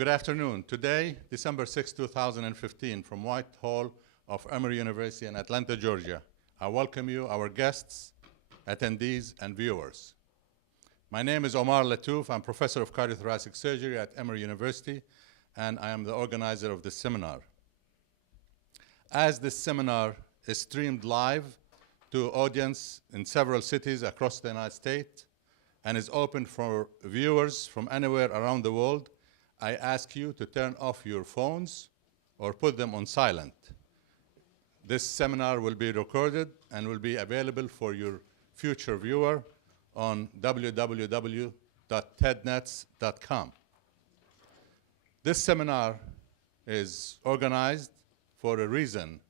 Good afternoon. Today, December 6, 2015, from Whitehall of Emory University in Atlanta, Georgia, I welcome you, our guests, attendees, and viewers. My name is Omar Lattouf. I'm professor of cardiothoracic surgery at Emory University, and I am the organizer of this seminar. As this seminar is streamed live to audience in several cities across the United States and is open for viewers from anywhere around the world, I ask you to turn off your phones or put them on silent. This seminar will be recorded and will be available for your future viewer on www.TEDNETS.com. This seminar is organized for a reason,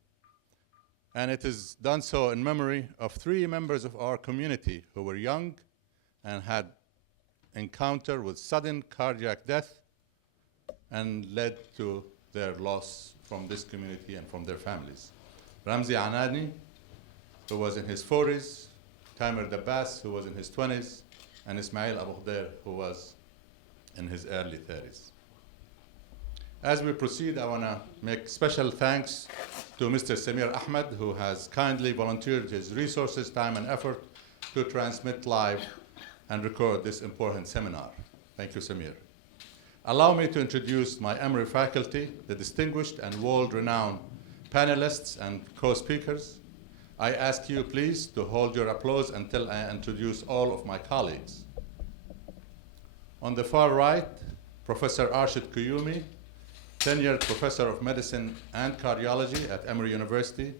and it is done so in memory of 3 members of our community who were young and had encounter with sudden cardiac death and led to their loss from this community and from their families. Ramzi Anani, who was in his 40s, Tamer Dabbas, who was in his 20s, and Ismail Abu Khadir, who was in his early 30s. As we proceed, I want to make special thanks to Mr. Samir Ahmed, who has kindly volunteered his resources, time, and effort to transmit live and record this important seminar. Thank you, Samir. Allow me to introduce my Emory faculty, the distinguished and world-renowned panelists and co-speakers. I ask you, please, to hold your applause until I introduce all of my colleagues. On the far right, Professor Arshid Kuyumi, tenured professor of medicine and cardiology at Emory University,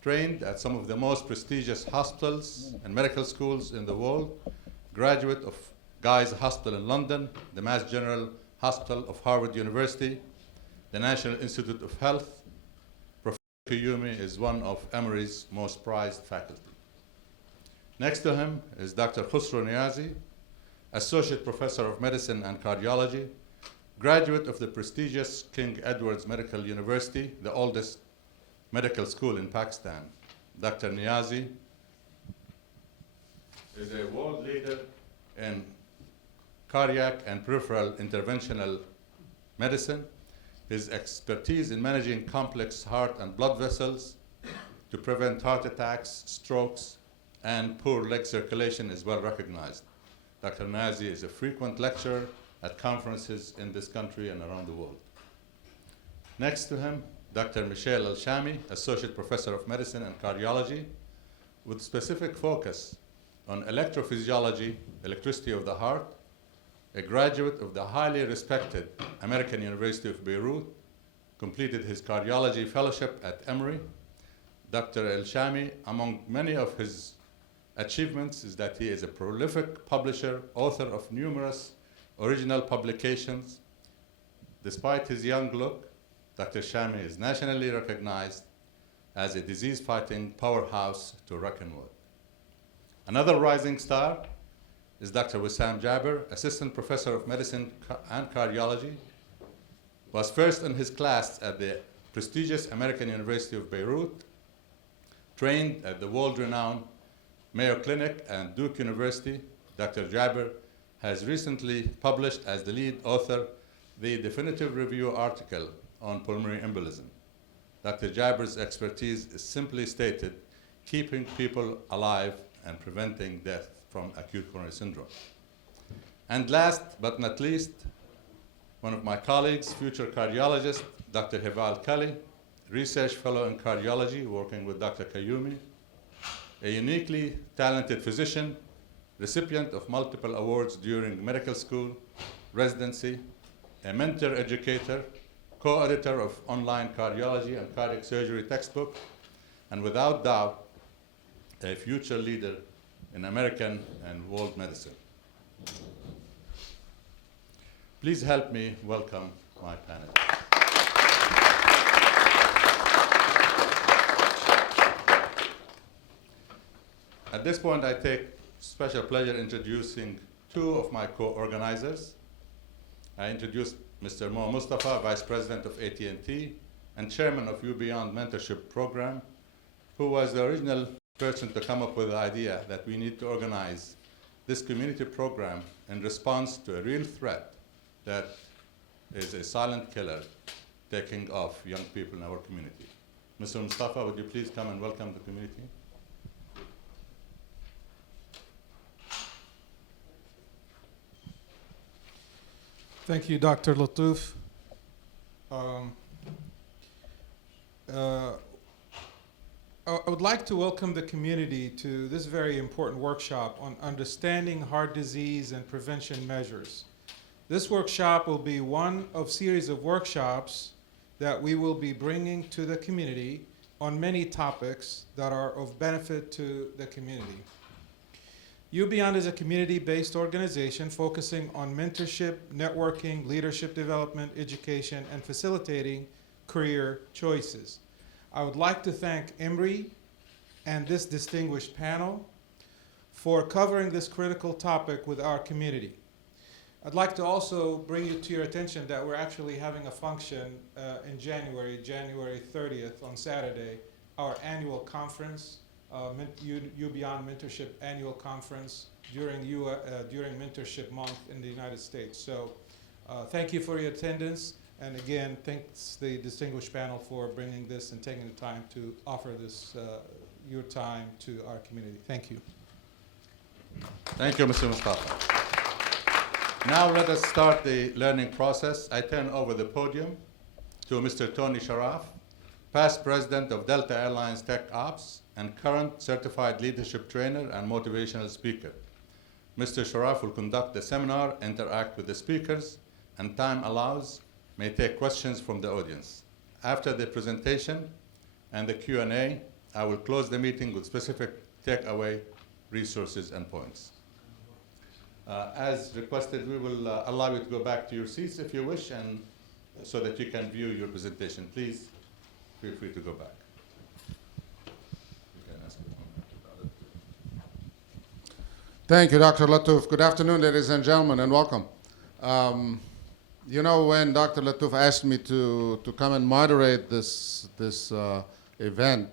trained at some of the most prestigious hospitals and medical schools in the world, graduate of Guy's Hospital in London, the Mass General Hospital of Harvard University, the National Institute of Health. Professor Kuyumi is one of Emory's most prized faculty. Next to him is Dr. Khusro Niazi, Associate Professor of Medicine and Cardiology, graduate of the prestigious King Edward's Medical University, the oldest medical school in Pakistan. Dr. Niazi is a world leader in cardiac and peripheral interventional medicine. His expertise in managing complex heart and blood vessels to prevent heart attacks, strokes, and poor leg circulation is well recognized. Dr. Niazi is a frequent lecturer at conferences in this country and around the world. Next to him, Dr. Michel El-Shami, Associate Professor of Medicine and Cardiology, with specific focus on electrophysiology, electricity of the heart, a graduate of the highly respected American University of Beirut, completed his cardiology fellowship at Emory. Dr. El-Shami, among many of his achievements, is that he is a prolific publisher, author of numerous original publications. Despite his young look, Dr. Shami is nationally recognized as a disease-fighting powerhouse to reckon with. Another rising star is Dr. Wissam Jaber, Assistant Professor of Medicine and Cardiology, was first in his class at the prestigious American University of Beirut, trained at the world-renowned Mayo Clinic and Duke University. Dr. Jaber has recently published as the lead author the definitive review article on pulmonary embolism. Dr. Jaber's expertise is simply stated, keeping people alive and preventing death from acute coronary syndrome. And last but not least, one of my colleagues, future cardiologist, Dr. Heval Kali, research fellow in cardiology, working with Dr. Kuyumi, a uniquely talented physician, recipient of multiple awards during medical school, residency, a mentor educator, co-editor of online cardiology and cardiac surgery textbook, and without doubt, a future leader in American and world medicine. Please help me welcome my panel. At this point, I take special pleasure introducing 2 of my co-organizers. I introduce Mr. Mo Mustafa, Vice President of AT&T and Chairman of UBeyond Mentorship Program, who was the original person to come up with the idea that we need to organize this community program in response to a real threat that is a silent killer taking off young people in our community. Mr. Mustafa, would you please come and welcome the community? Thank you, Dr. Lattouf. I would like to welcome the community to this very important workshop on understanding heart disease and prevention measures. This workshop will be one of a series of workshops that we will be bringing to the community on many topics that are of benefit to the community. UBeyond is a community-based organization focusing on mentorship, networking, leadership development, education, and facilitating career choices. I would like to thank Emory and this distinguished panel for covering this critical topic with our community. I'd like to also bring you to your attention that we're actually having a function in January 30th on Saturday, our annual conference, UBeyond Mentorship Annual Conference during Mentorship Month in the United States. So thank you for your attendance. And again, thanks the distinguished panel for bringing this and taking the time to offer this, your time to our community. Thank you. Thank you, Mr. Mustafa. Now let us start the learning process. I turn over the podium to Mr. Tony Sharaf, past president of Delta Airlines Tech Ops and current certified leadership trainer and motivational speaker. Mr. Sharaf will conduct the seminar, interact with the speakers, and time allows, may take questions from the audience. After the presentation and the Q&A, I will close the meeting with specific takeaway resources and points. As requested, we will allow you to go back to your seats if you wish, and so that you can view your presentation. Please feel free to go back. You can ask about it. Thank you, Dr. Lattouf. Good afternoon, ladies and gentlemen, and welcome. You know, when Dr. Lattouf asked me to come and moderate this event,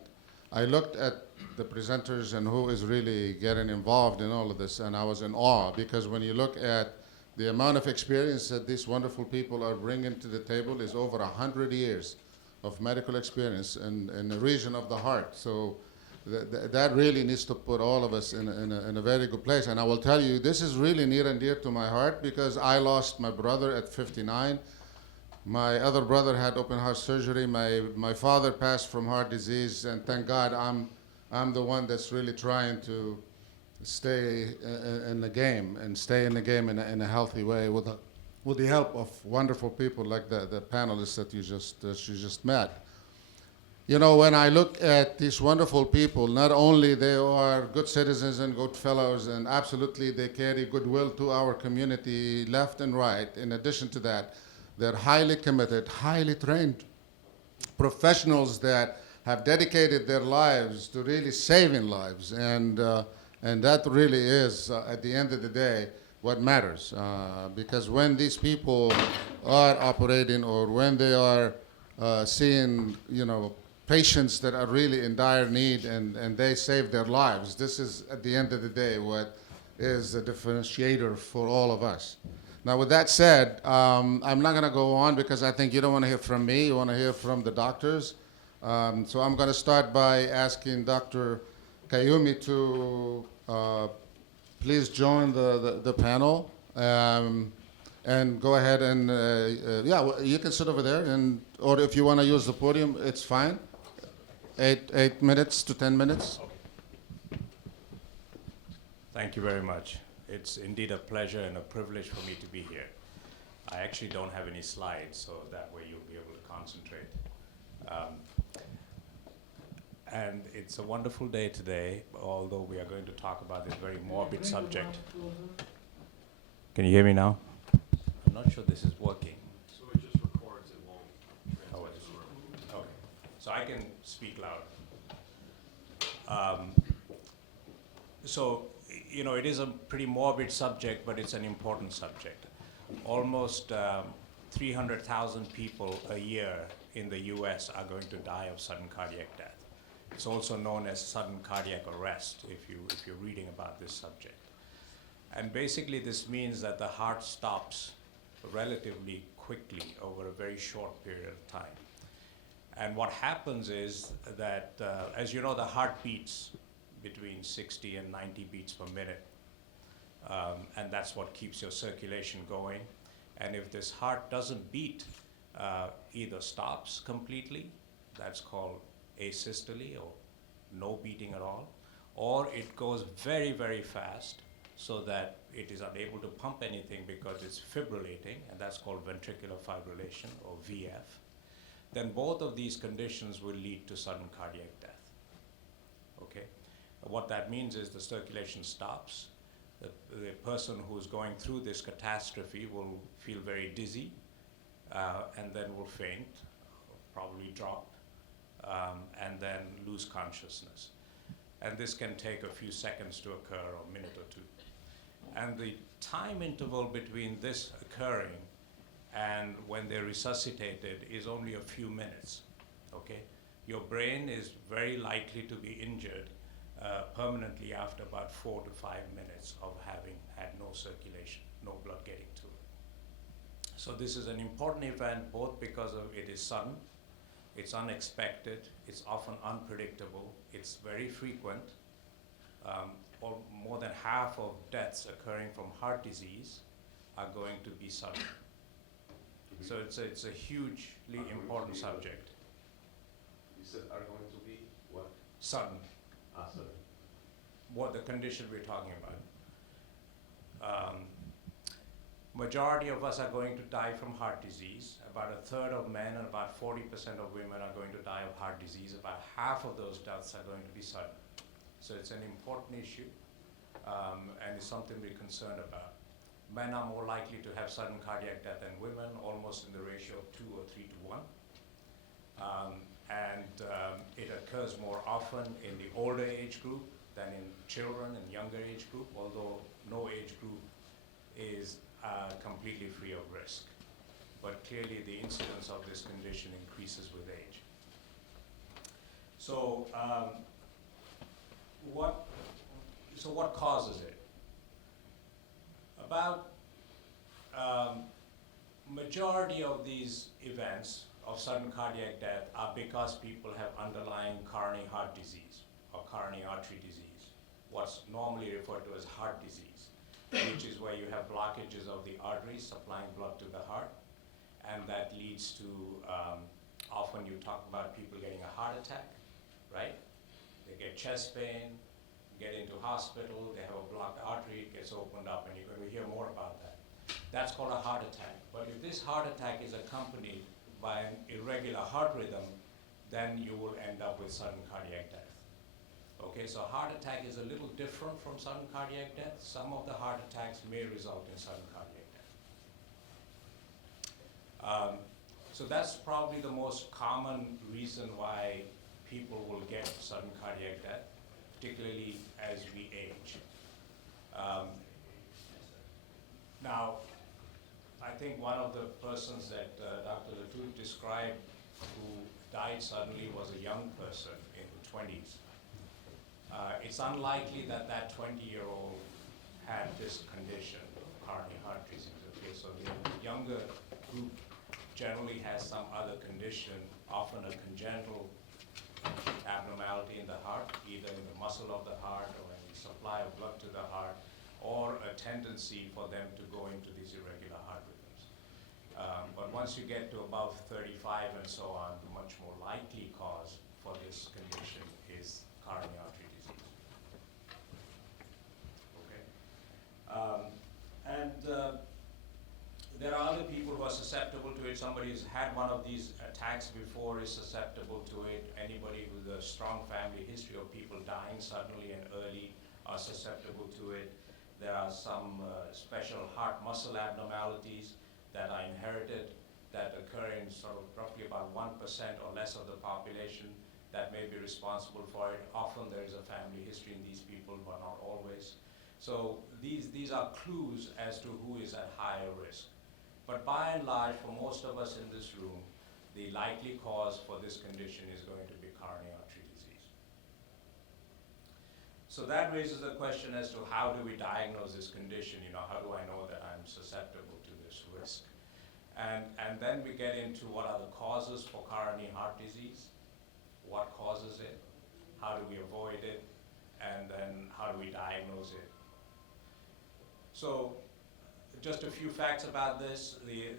I looked at the presenters and who is really getting involved in all of this, and I was in awe, because when you look at the amount of experience that these wonderful people are bringing to the table is over 100 years of medical experience in the region of the heart. So that really needs to put all of us in a very good place. And I will tell you, this is really near and dear to my heart, because I lost my brother at 59. My other brother had open heart surgery. My father passed from heart disease, and thank God I'm the one that's really trying to stay in the game and stay in the game in a healthy way with the help of wonderful people like the panelists that you just met. You know, when I look at these wonderful people, not only they are good citizens and good fellows, and absolutely they carry goodwill to our community left and right. In addition to that, they're highly committed, highly trained professionals that have dedicated their lives to really saving lives. And that really is, at the end of the day, what matters. Because when these people are operating, or when they are seeing, you know, patients that are really in dire need, and they save their lives, this is, at the end of the day, what is a differentiator for all of us. Now, with that said, I'm not going to go on, because I think you don't want to hear from me. You want to hear from the doctors. So I'm going to start by asking Dr. Kayumi to please join the panel. And go ahead and, yeah, well, you can sit over there, or if you want to use the podium, it's fine. 8 minutes to 10 minutes. Okay. Thank you very much. It's indeed a pleasure and a privilege for me to be here. I actually don't have any slides, so that way you'll be able to concentrate. And it's a wonderful day today, although we are going to talk about this very morbid subject. Can you hear me now? I'm not sure this is working. So it just records, it won't transmit. Okay, so I can speak loud. So, you know, it is a pretty morbid subject, but it's an important subject. Almost 300,000 people a year in the US are going to die of sudden cardiac death. It's also known as sudden cardiac arrest if you're reading about this subject. And basically this means that the heart stops relatively quickly over a very short period of time. And what happens is that, as you know, the heart beats between 60 and 90 beats per minute. And that's what keeps your circulation going. And if this heart doesn't beat, either stops completely, that's called asystole, or no beating at all, or it goes very, very fast so that it is unable to pump anything because it's fibrillating, and that's called ventricular fibrillation, or VF, then both of these conditions will lead to sudden cardiac death. Okay? What that means is the circulation stops. The person who's going through this catastrophe will feel very dizzy, and then will faint, probably drop, and then lose consciousness. And this can take a few seconds to occur, or a minute or two. And the time interval between this occurring and when they're resuscitated is only a few minutes, okay? Your brain is very likely to be injured permanently after about 4 to 5 minutes of having had no circulation, no blood getting to it. So this is an important event both because of it is sudden, it's unexpected, it's often unpredictable, it's very frequent. More than half of deaths occurring from heart disease are going to be sudden. So it's a hugely important subject. You said are going to be what? Sudden. Sudden. What the condition we're talking about. Majority of us are going to die from heart disease. About a third of men and about 40% of women are going to die of heart disease. About half of those deaths are going to be sudden. So it's an important issue, and it's something we're concerned about. Men are more likely to have sudden cardiac death than women, almost in the ratio of 2 or 3 to 1. It occurs more often in the older age group than in children and younger age group, although no age group is completely free of risk. But clearly the incidence of this condition increases with age. So what causes it? About majority of these events of sudden cardiac death are because people have underlying coronary heart disease or coronary artery disease, what's normally referred to as heart disease, which is where you have blockages of the arteries supplying blood to the heart, and that leads to, often you talk about people getting a heart attack, right? They get chest pain, get into hospital, they have a blocked artery, it gets opened up, and you're going to hear more about that. That's called a heart attack. But if this heart attack is accompanied by an irregular heart rhythm, then you will end up with sudden cardiac death. Okay, so heart attack is a little different from sudden cardiac death. Some of the heart attacks may result in sudden cardiac death. So that's probably the most common reason why people will get sudden cardiac death, particularly as we age. Now, I think one of the persons that Dr. Lattouf described who died suddenly was a young person in the 20s. It's unlikely that that 20-year-old had this condition, coronary heart disease. Okay, so the younger group generally has some other condition, often a congenital abnormality in the heart, either in the muscle of the heart or in the supply of blood to the heart, or a tendency for them to go into these irregular heart rhythms. But once you get to above 35 and so on, the much more likely cause for this condition is coronary artery disease. Okay. There are other people who are susceptible to it. Somebody who's had one of these attacks before is susceptible to it. Anybody with a strong family history of people dying suddenly and early are susceptible to it. There are some special heart muscle abnormalities that are inherited that occur in sort of roughly about 1% or less of the population that may be responsible for it. Often there is a family history in these people, but not always. So these are clues as to who is at higher risk. But by and large, for most of us in this room, the likely cause for this condition is going to be coronary artery disease. So that raises the question as to how do we diagnose this condition? You know, how do I know that I'm susceptible to this risk? And then we get into what are the causes for coronary heart disease, what causes it, how do we avoid it, and then how do we diagnose it. So just a few facts about this.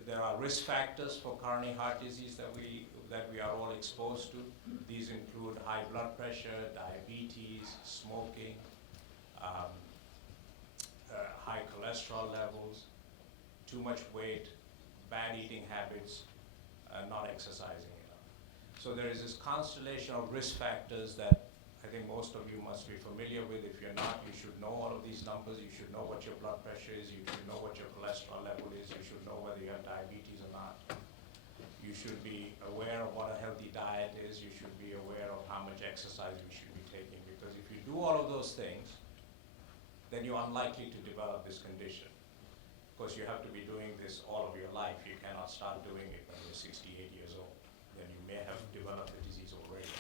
There are risk factors for coronary heart disease that we are all exposed to. These include high blood pressure, diabetes, smoking, high cholesterol levels, too much weight, bad eating habits, not exercising enough. So there is this constellation of risk factors that I think most of you must be familiar with. If you're not, you should know all of these numbers. You should know what your blood pressure is. You should know what your cholesterol level is. You should know whether you have diabetes or not. You should be aware of what a healthy diet is. You should be aware of how much exercise you should be taking. Because if you do all of those things, then you're unlikely to develop this condition. Of course, you have to be doing this all of your life. You cannot start doing it when you're 68 years old. Then you may have developed the disease already.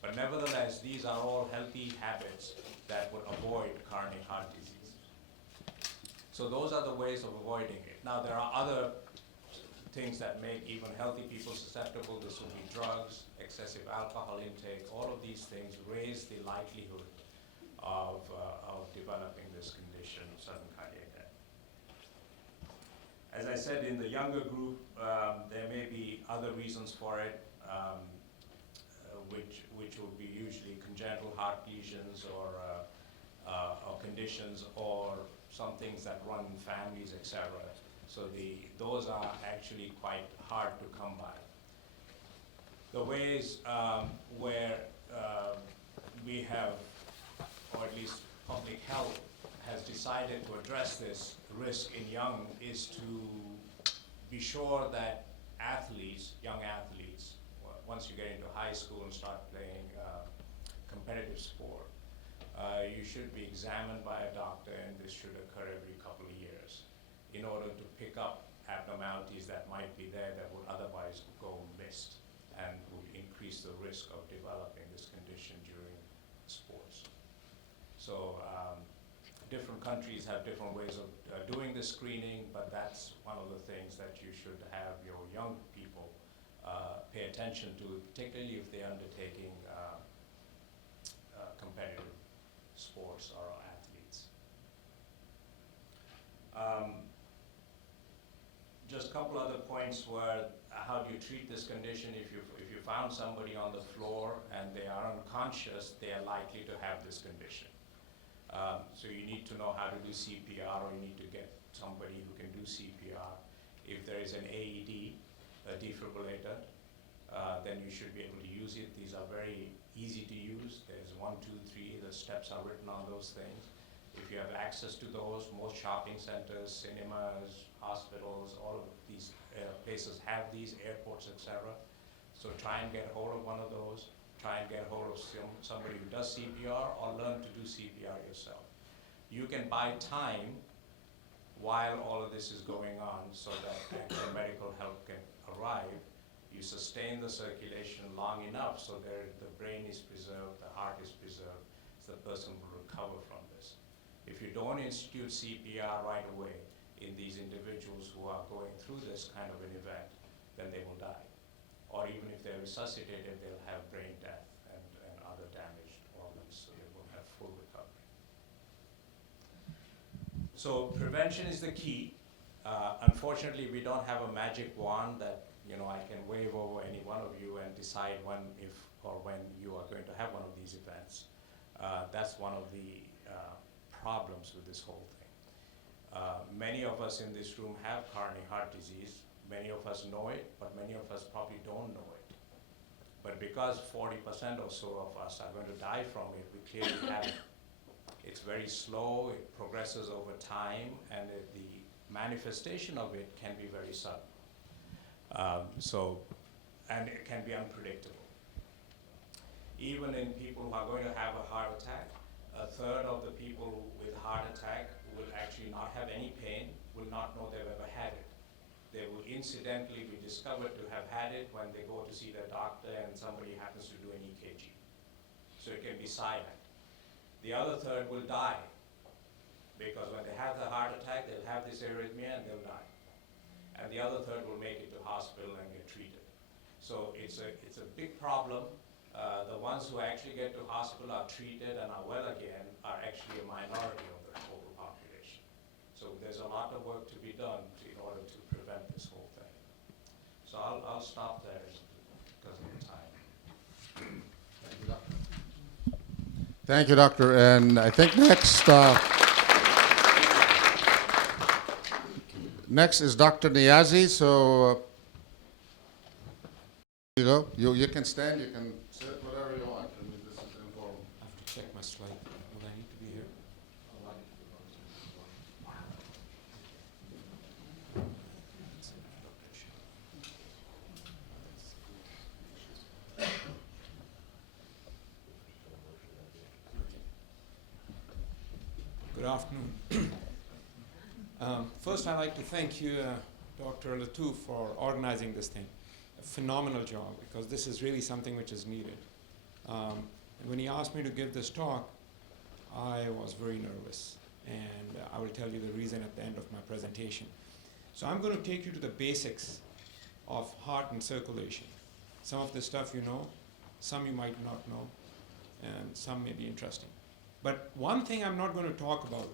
But nevertheless, these are all healthy habits that would avoid coronary heart disease. So those are the ways of avoiding it. Now, there are other things that make even healthy people susceptible. This would be drugs, excessive alcohol intake. All of these things raise the likelihood of developing this condition, sudden cardiac death. As I said, in the younger group, there may be other reasons for it, which will be usually congenital heart lesions or conditions or some things that run in families, etc. So those are actually quite hard to come by. The ways where we have, or at least public health has decided to address this risk in young is to be sure that athletes, young athletes, once you get into high school and start playing competitive sport, you should be examined by a doctor, and this should occur every couple of years in order to pick up abnormalities that might be there that would otherwise go missed and would increase the risk of developing this condition during sports. So different countries have different ways of doing this screening, but that's one of the things that you should have your young people pay attention to, particularly if they're undertaking competitive sports or athletes. Just a couple other points where how do you treat this condition? If you found somebody on the floor and they are unconscious, they are likely to have this condition. So you need to know how to do CPR, or you need to get somebody who can do CPR. If there is an AED, a defibrillator, then you should be able to use it. These are very easy to use. There's 1, 2, 3, the steps are written on those things. If you have access to those, most shopping centers, cinemas, hospitals, all of these places have these, airports, etc. So try and get hold of one of those. Try and get hold of somebody who does CPR, or learn to do CPR yourself. You can buy time while all of this is going on so that actual medical help can arrive. You sustain the circulation long enough so that the brain is preserved, the heart is preserved, so the person will recover from this. If you don't institute CPR right away in these individuals who are going through this kind of an event, then they will die. Or even if they're resuscitated, they'll have brain death and other damaged organs, so they won't have full recovery. So prevention is the key. Unfortunately, we don't have a magic wand that I can wave over any one of you and decide when, if or when you are going to have one of these events. That's one of the problems with this whole thing. Many of us in this room have coronary heart disease. Many of us know it, but many of us probably don't know it. But because 40% or so of us are going to die from it, we clearly have it. It's very slow, it progresses over time, and the manifestation of it can be very sudden. And it can be unpredictable. Even in people who are going to have a heart attack, a third of the people with heart attack will actually not have any pain, will not know they've ever had it. They will incidentally be discovered to have had it when they go to see their doctor and somebody happens to do an EKG. So it can be silent. The other third will die because when they have the heart attack, they'll have this arrhythmia and they'll die. and the other third will make it to hospital and get treated. So it's a big problem. The ones who actually get to hospital, are treated, and are well again are actually a minority of the total population. So there's a lot of work to be done in order to prevent this whole thing. So I'll stop there because of the time. Thank you, Doctor. And I think next is Dr. Niazi. So you go. You can stand. You can sit whatever you want. I mean, this is informal. I have to check my slide. Will I need to be here? Good afternoon. First, I'd like to thank you, Dr. Lattouf, for organizing this thing. A phenomenal job, because this is really something which is needed. And when he asked me to give this talk, I was very nervous, and I will tell you the reason at the end of my presentation. So I'm going to take you to the basics of heart and circulation. Some of the stuff you know, some you might not know, and some may be interesting. But one thing I'm not going to talk about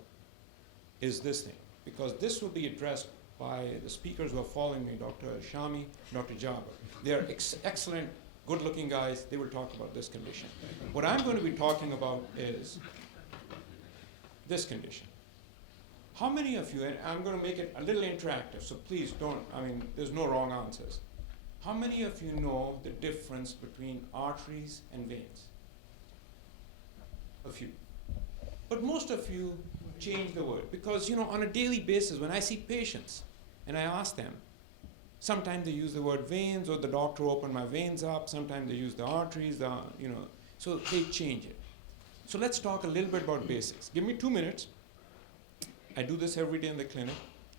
is this thing, because this will be addressed by the speakers who are following me, Dr. Shami, Dr. Jabbar. They are excellent, good-looking guys. They will talk about this condition. What I'm going to be talking about is this condition. How many of you, and I'm going to make it a little interactive, so please don't, there's no wrong answers. How many of you know the difference between arteries and veins? A few. But most of you change the word, because on a daily basis when I see patients and I ask them, sometimes they use the word veins, or the doctor opened my veins up, sometimes they use the arteries, so they change it. So let's talk a little bit about basics. Give me 2 minutes. I do this every day in the clinic.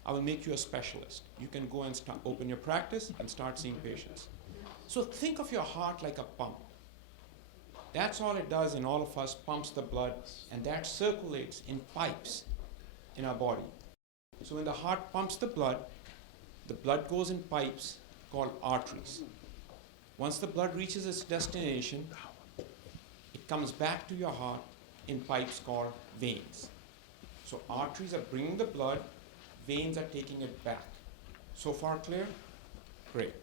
I will make you a specialist. You can go and open your practice and start seeing patients. So think of your heart like a pump. That's all it does in all of us, pumps the blood, and that circulates in pipes in our body. So when the heart pumps the blood goes in pipes called arteries. Once the blood reaches its destination, it comes back to your heart in pipes called veins. So arteries are bringing the blood, veins are taking it back. So far clear? Great.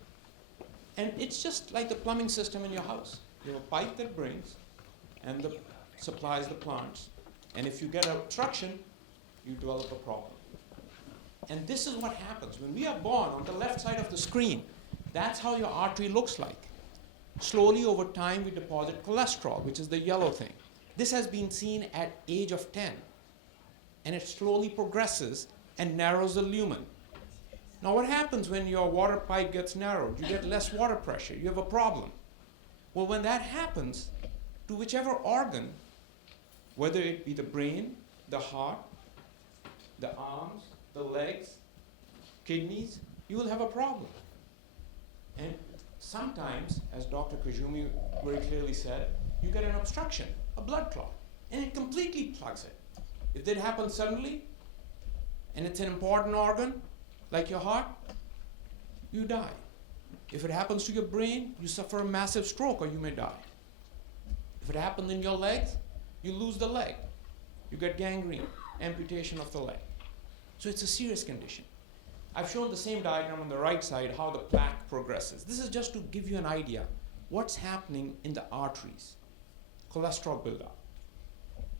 And it's just like the plumbing system in your house. You have a pipe that brings and supplies the plants. And if you get an obstruction, you develop a problem. And this is what happens. When we are born, on the left side of the screen, that's how your artery looks like. Slowly over time, we deposit cholesterol, which is the yellow thing. This has been seen at age of 10. And it slowly progresses and narrows the lumen. Now what happens when your water pipe gets narrowed? You get less water pressure. You have a problem. Well, when that happens to whichever organ, whether it be the brain, the heart, the arms, the legs, kidneys, you will have a problem. And sometimes, as Dr. Kajumi very clearly said, you get an obstruction, a blood clot, and it completely plugs it. If that happens suddenly, and it's an important organ, like your heart, you die. If it happens to your brain, you suffer a massive stroke or you may die. If it happens in your legs, you lose the leg. You get gangrene, amputation of the leg. So it's a serious condition. I've shown the same diagram on the right side, how the plaque progresses. This is just to give you an idea what's happening in the arteries. Cholesterol buildup.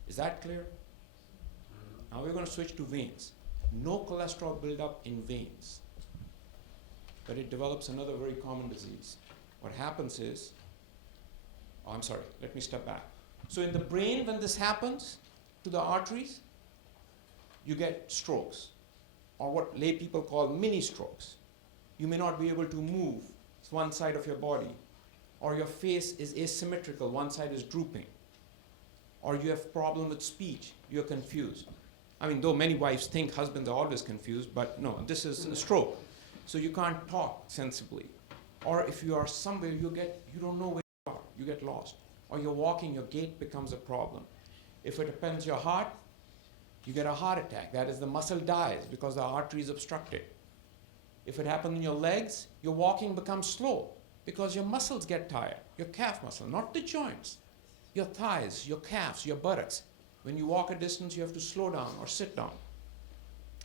Is that clear? Now we're going to switch to veins. No cholesterol buildup in veins. But it develops another very common disease. What happens is, let me step back. So in the brain, when this happens to the arteries, you get strokes, or what lay people call mini strokes. You may not be able to move one side of your body, or your face is asymmetrical, one side is drooping, or you have problem with speech, you're confused. Though many wives think husbands are always confused, but no, this is a stroke. So you can't talk sensibly. Or if you are somewhere, you don't know where you are, you get lost. Or you're walking, your gait becomes a problem. If it depends your heart, you get a heart attack. That is, the muscle dies because the artery is obstructed. If it happens in your legs, your walking becomes slow because your muscles get tired. Your calf muscle, not the joints. Your thighs, your calves, your buttocks. When you walk a distance, you have to slow down or sit down.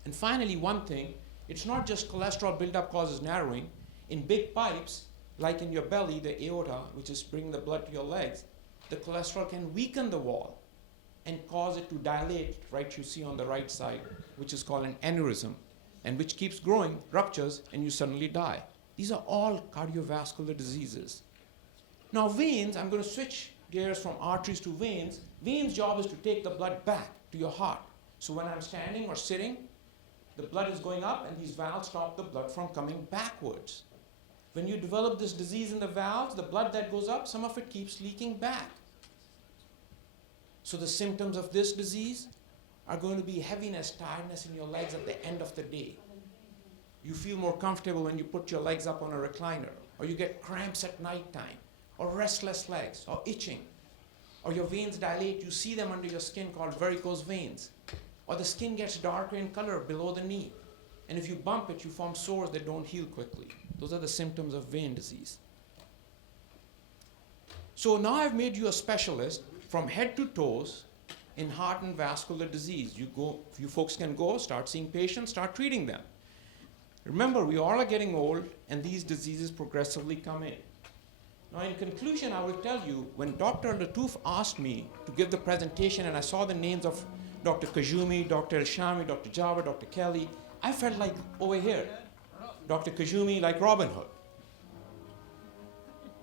And finally, one thing, it's not just cholesterol buildup causes narrowing. In big pipes, like in your belly, the aorta, which is bringing the blood to your legs, the cholesterol can weaken the wall and cause it to dilate, right, you see on the right side, which is called an aneurysm, and which keeps growing, ruptures, and you suddenly die. These are all cardiovascular diseases. Now veins, I'm going to switch gears from arteries to veins. Veins' job is to take the blood back to your heart. So when I'm standing or sitting, the blood is going up and these valves stop the blood from coming backwards. When you develop this disease in the valves, the blood that goes up, some of it keeps leaking back. So the symptoms of this disease are going to be heaviness, tiredness in your legs at the end of the day. You feel more comfortable when you put your legs up on a recliner, or you get cramps at nighttime, or restless legs, or itching, or your veins dilate, you see them under your skin called varicose veins, or the skin gets darker in color below the knee, and if you bump it, you form sores that don't heal quickly. Those are the symptoms of vein disease. So now I've made you a specialist from head to toes in heart and vascular disease. You folks can go, start seeing patients, start treating them. Remember, we all are getting old, and these diseases progressively come in. Now, in conclusion, I will tell you, when Dr. Lattouf asked me to give the presentation and I saw the names of Dr. Kajumi, Dr. El-Shami, Dr. Jabbar, Dr. Kelly, I felt like over here. Dr. Kajumi like Robin Hood.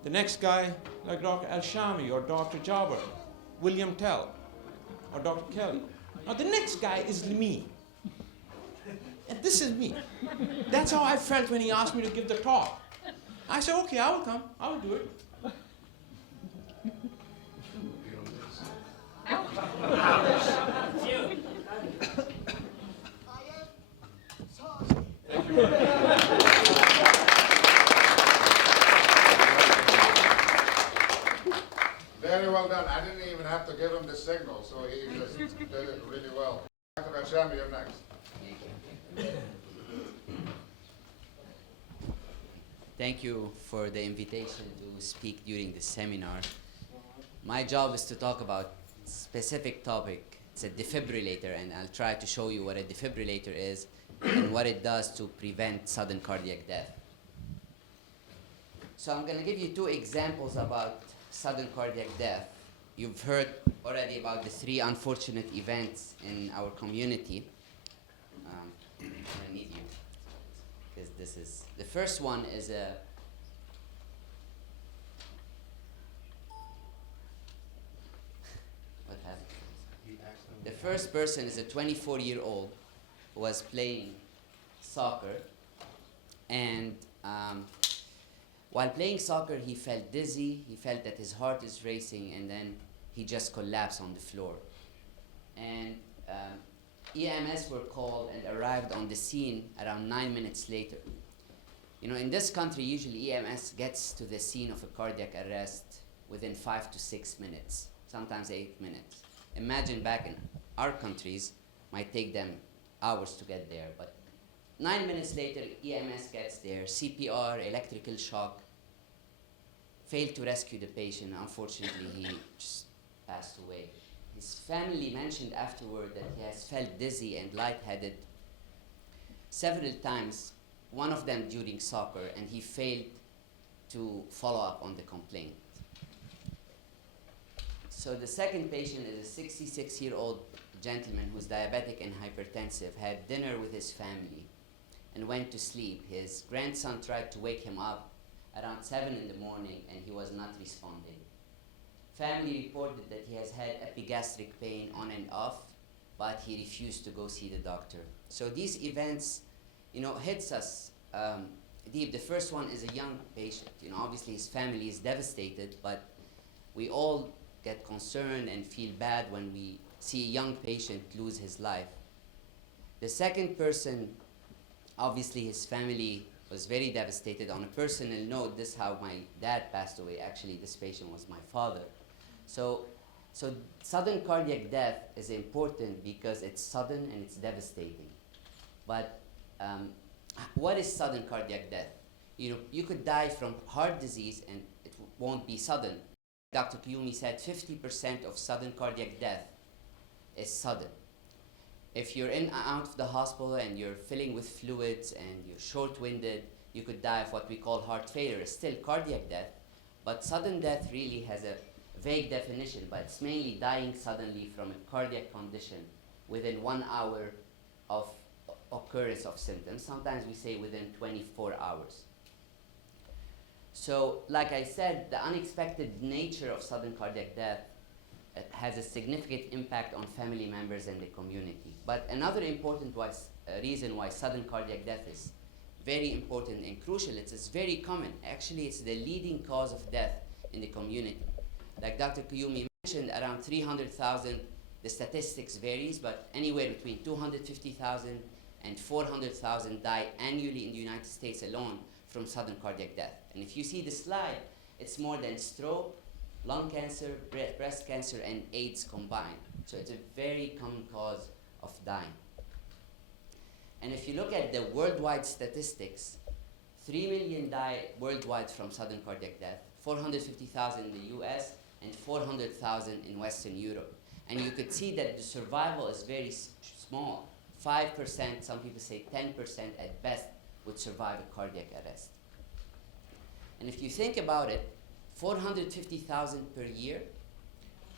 The next guy like Dr. El-Shami or Dr. Jabbar, William Tell, or Dr. Kelly. Now the next guy is me. And this is me. That's how I felt when he asked me to give the talk. I said, okay, I will come. I will do it. Very well done. I didn't even have to give him the signal, so he just did it really well. Dr. El-Shami, you're next. Thank you for the invitation to speak during this seminar. My job is to talk about a specific topic. It's a defibrillator, and I'll try to show you what a defibrillator is and what it does to prevent sudden cardiac death. So I'm going to give you two examples about sudden cardiac death. You've heard already about the three unfortunate events in our community. I'm going to need you, because this is, the first one is a, what happened? The first person is a 24-year-old who was playing soccer, and while playing soccer, he felt dizzy, he felt that his heart is racing, and then he just collapsed on the floor. And EMS were called and arrived on the scene around 9 minutes later. You know, in this country, usually EMS gets to the scene of a cardiac arrest within 5 to 6 minutes, sometimes 8 minutes. Imagine back in our countries, might take them hours to get there, but 9 minutes later, EMS gets there, CPR, electrical shock, failed to rescue the patient. Unfortunately, he just passed away. His family mentioned afterward that he has felt dizzy and lightheaded several times, one of them during soccer, and he failed to follow up on the complaint. So the second patient is a 66-year-old gentleman who's diabetic and hypertensive, had dinner with his family and went to sleep. His grandson tried to wake him up around 7 in the morning, and he was not responding. Family reported that he has had epigastric pain on and off, but he refused to go see the doctor. So these events, you know, hits us deep. The first one is a young patient. You know, obviously his family is devastated, but we all get concerned and feel bad when we see a young patient lose his life. The second person, obviously his family was very devastated. On a personal note, this is how my dad passed away. Actually, this patient was my father. So sudden cardiac death is important because it's sudden and it's devastating. But what is sudden cardiac death? You know, you could die from heart disease and it won't be sudden. Dr. Kiyumi said 50% of sudden cardiac death is sudden. If you're in out of the hospital and you're filling with fluids and you're short-winded, you could die of what we call heart failure. It's still cardiac death, but sudden death really has a vague definition, but it's mainly dying suddenly from a cardiac condition within 1 hour of occurrence of symptoms. Sometimes we say within 24 hours. So, like I said, the unexpected nature of sudden cardiac death has a significant impact on family members and the community. But another important reason why sudden cardiac death is very important and crucial, it's very common. Actually, it's the leading cause of death in the community. Like Dr. Kiyumi mentioned, around 300,000, the statistics varies, but anywhere between 250,000 and 400,000 die annually in the United States alone from sudden cardiac death. And if you see the slide, it's more than stroke, lung cancer, breast cancer, and AIDS combined. So it's a very common cause of dying. And if you look at the worldwide statistics, 3 million die worldwide from sudden cardiac death, 450,000 in the US, and 400,000 in Western Europe. And you could see that the survival is very small. 5%, some people say 10% at best, would survive a cardiac arrest. And if you think about it, 450,000 per year,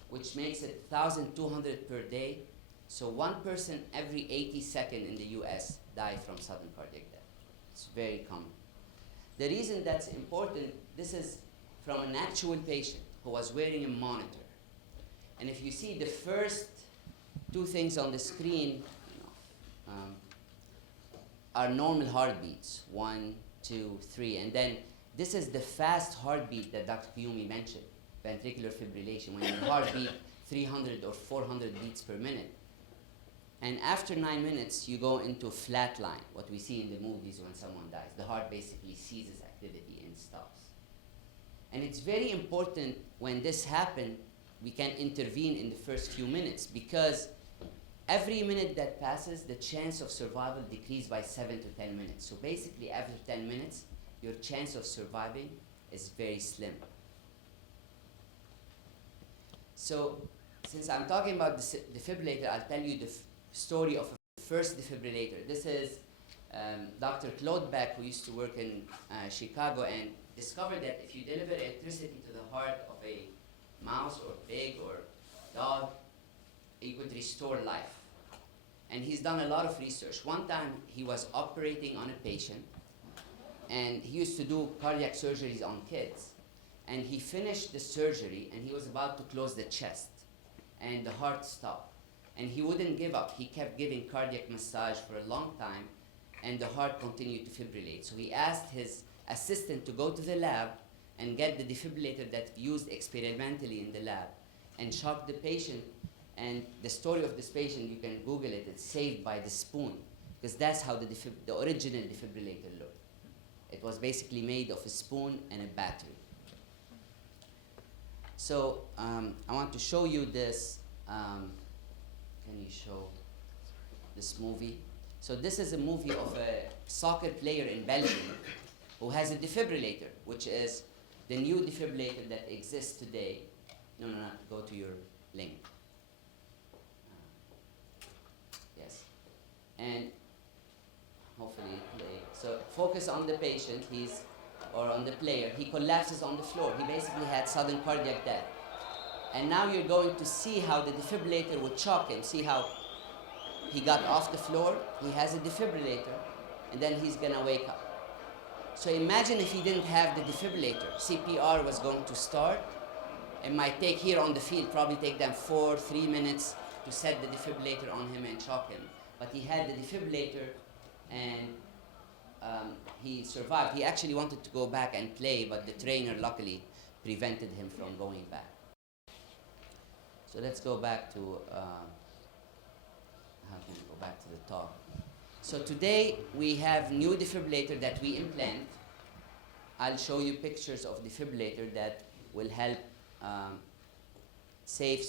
which makes it 1,200 per day. So one person every 80 seconds in the US died from sudden cardiac death. It's very common. The reason that's important, this is from an actual patient who was wearing a monitor. And if you see the first two things on the screen, are normal heartbeats, 1, 2, 3, and then this is the fast heartbeat that Dr. Kiyumi mentioned, ventricular fibrillation, when your heart beat 300 or 400 beats per minute. And after 9 minutes, you go into flat line, what we see in the movies when someone dies. The heart basically ceases activity and stops. And it's very important when this happens, we can intervene in the first few minutes, because every minute that passes, the chance of survival decreases by 7 to 10 minutes. So basically, after 10 minutes, your chance of surviving is very slim. So, since I'm talking about the defibrillator, I'll tell you the story of the first defibrillator. This is Dr. Claude Beck, who used to work in Chicago, and discovered that if you deliver electricity to the heart of a mouse or pig or dog, it would restore life. And he's done a lot of research. One time he was operating on a patient, and he used to do cardiac surgeries on kids. And he finished the surgery, and he was about to close the chest, and the heart stopped. And he wouldn't give up. He kept giving cardiac massage for a long time, and the heart continued to fibrillate. So he asked his assistant to go to the lab and get the defibrillator that used experimentally in the lab, and shock the patient. And the story of this patient, you can Google it, it's saved by the spoon, because that's how the original defibrillator looked. It was basically made of a spoon and a battery. So I want to show you this. Can you show this movie? So this is a movie of a soccer player in Belgium who has a defibrillator, which is the new defibrillator that exists today. No, go to your link. Yes. And hopefully it play. So focus on the patient, or on the player. He collapses on the floor. He basically had sudden cardiac death. And now you're going to see how the defibrillator would shock him. See how he got off the floor, he has a defibrillator, and then he's gonna wake up. So imagine if he didn't have the defibrillator. CPR was going to start. It might take here on the field, probably take them 3 minutes to set the defibrillator on him and shock him. But he had the defibrillator, and he survived. He actually wanted to go back and play, but the trainer luckily prevented him from going back. So let's go back to, how can we go back to the talk? So today we have new defibrillator that we implant. I'll show you pictures of defibrillator that will help save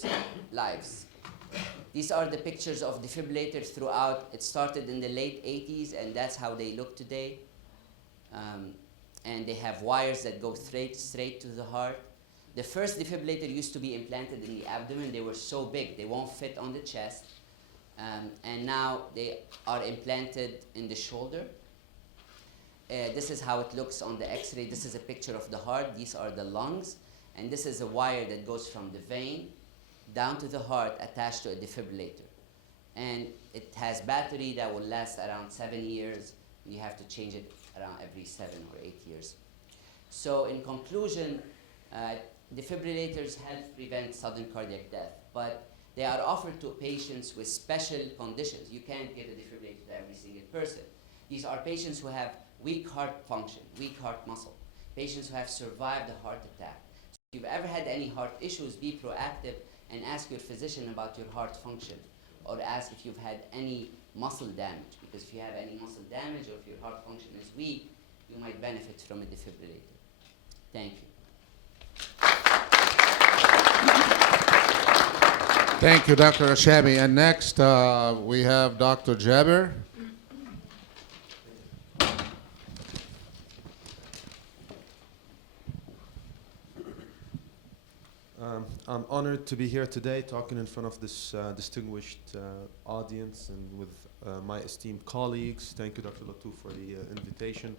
lives. These are the pictures of defibrillators throughout. It started in the late 80s, and that's how they look today. And they have wires that go straight to the heart. The first defibrillator used to be implanted in the abdomen. They were so big, they won't fit on the chest. And now they are implanted in the shoulder. This is how it looks on the x-ray. This is a picture of the heart. These are the lungs. And this is a wire that goes from the vein down to the heart attached to a defibrillator. And it has battery that will last around 7 years. You have to change it around every 7 or 8 years. So in conclusion, defibrillators help prevent sudden cardiac death, but they are offered to patients with special conditions. You can't give a defibrillator to every single person. These are patients who have weak heart function, weak heart muscle, patients who have survived a heart attack. So if you've ever had any heart issues, be proactive and ask your physician about your heart function, or ask if you've had any muscle damage, because if you have any muscle damage or if your heart function is weak, you might benefit from a defibrillator. Thank you. Thank you, Dr. Ashabi. And next, we have Dr. Jaber. I'm honored to be here today talking in front of this distinguished audience and with my esteemed colleagues. Thank you, Dr. Lattouf, for the invitation.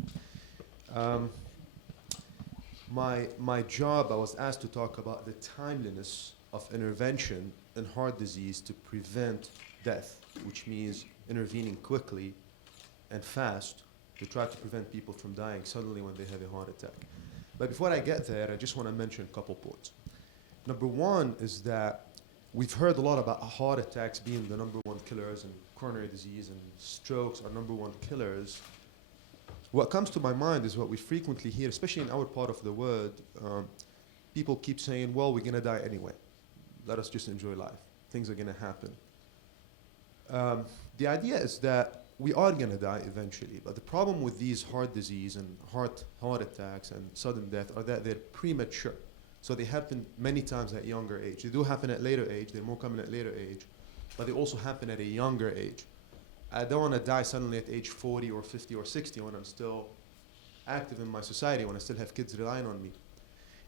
My job, I was asked to talk about the timeliness of intervention in heart disease to prevent death, which means intervening quickly and fast to try to prevent people from dying suddenly when they have a heart attack. But before I get there, I just want to mention a couple points. Number one is that we've heard a lot about heart attacks being the #1 killers, and coronary disease and strokes are #1 killers. What comes to my mind is what we frequently hear, especially in our part of the world. People keep saying, well, we're going to die anyway. Let us just enjoy life. Things are going to happen. The idea is that we are going to die eventually, but the problem with these heart disease and heart attacks and sudden death are that they're premature. So they happen many times at younger age. They do happen at later age. They're more common at later age, but they also happen at a younger age. I don't want to die suddenly at age 40 or 50 or 60 when I'm still active in my society, when I still have kids relying on me.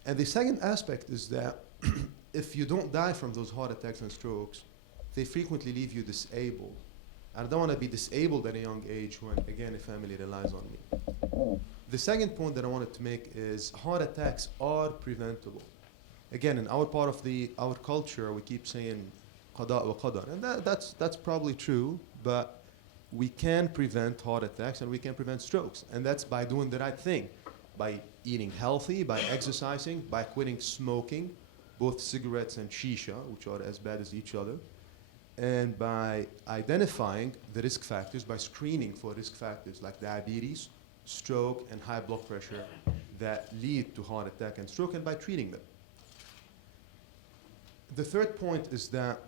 And the second aspect is that if you don't die from those heart attacks and strokes, they frequently leave you disabled. I don't want to be disabled at a young age when, again, a family relies on me. The second point that I wanted to make is heart attacks are preventable. Again, in our part of our culture, we keep saying qada wa qadar, and that's probably true, but we can prevent heart attacks and we can prevent strokes, and that's by doing the right thing, by eating healthy, by exercising, by quitting smoking, both cigarettes and shisha, which are as bad as each other, and by identifying the risk factors, by screening for risk factors like diabetes, stroke, and high blood pressure that lead to heart attack and stroke, and by treating them. The third point is that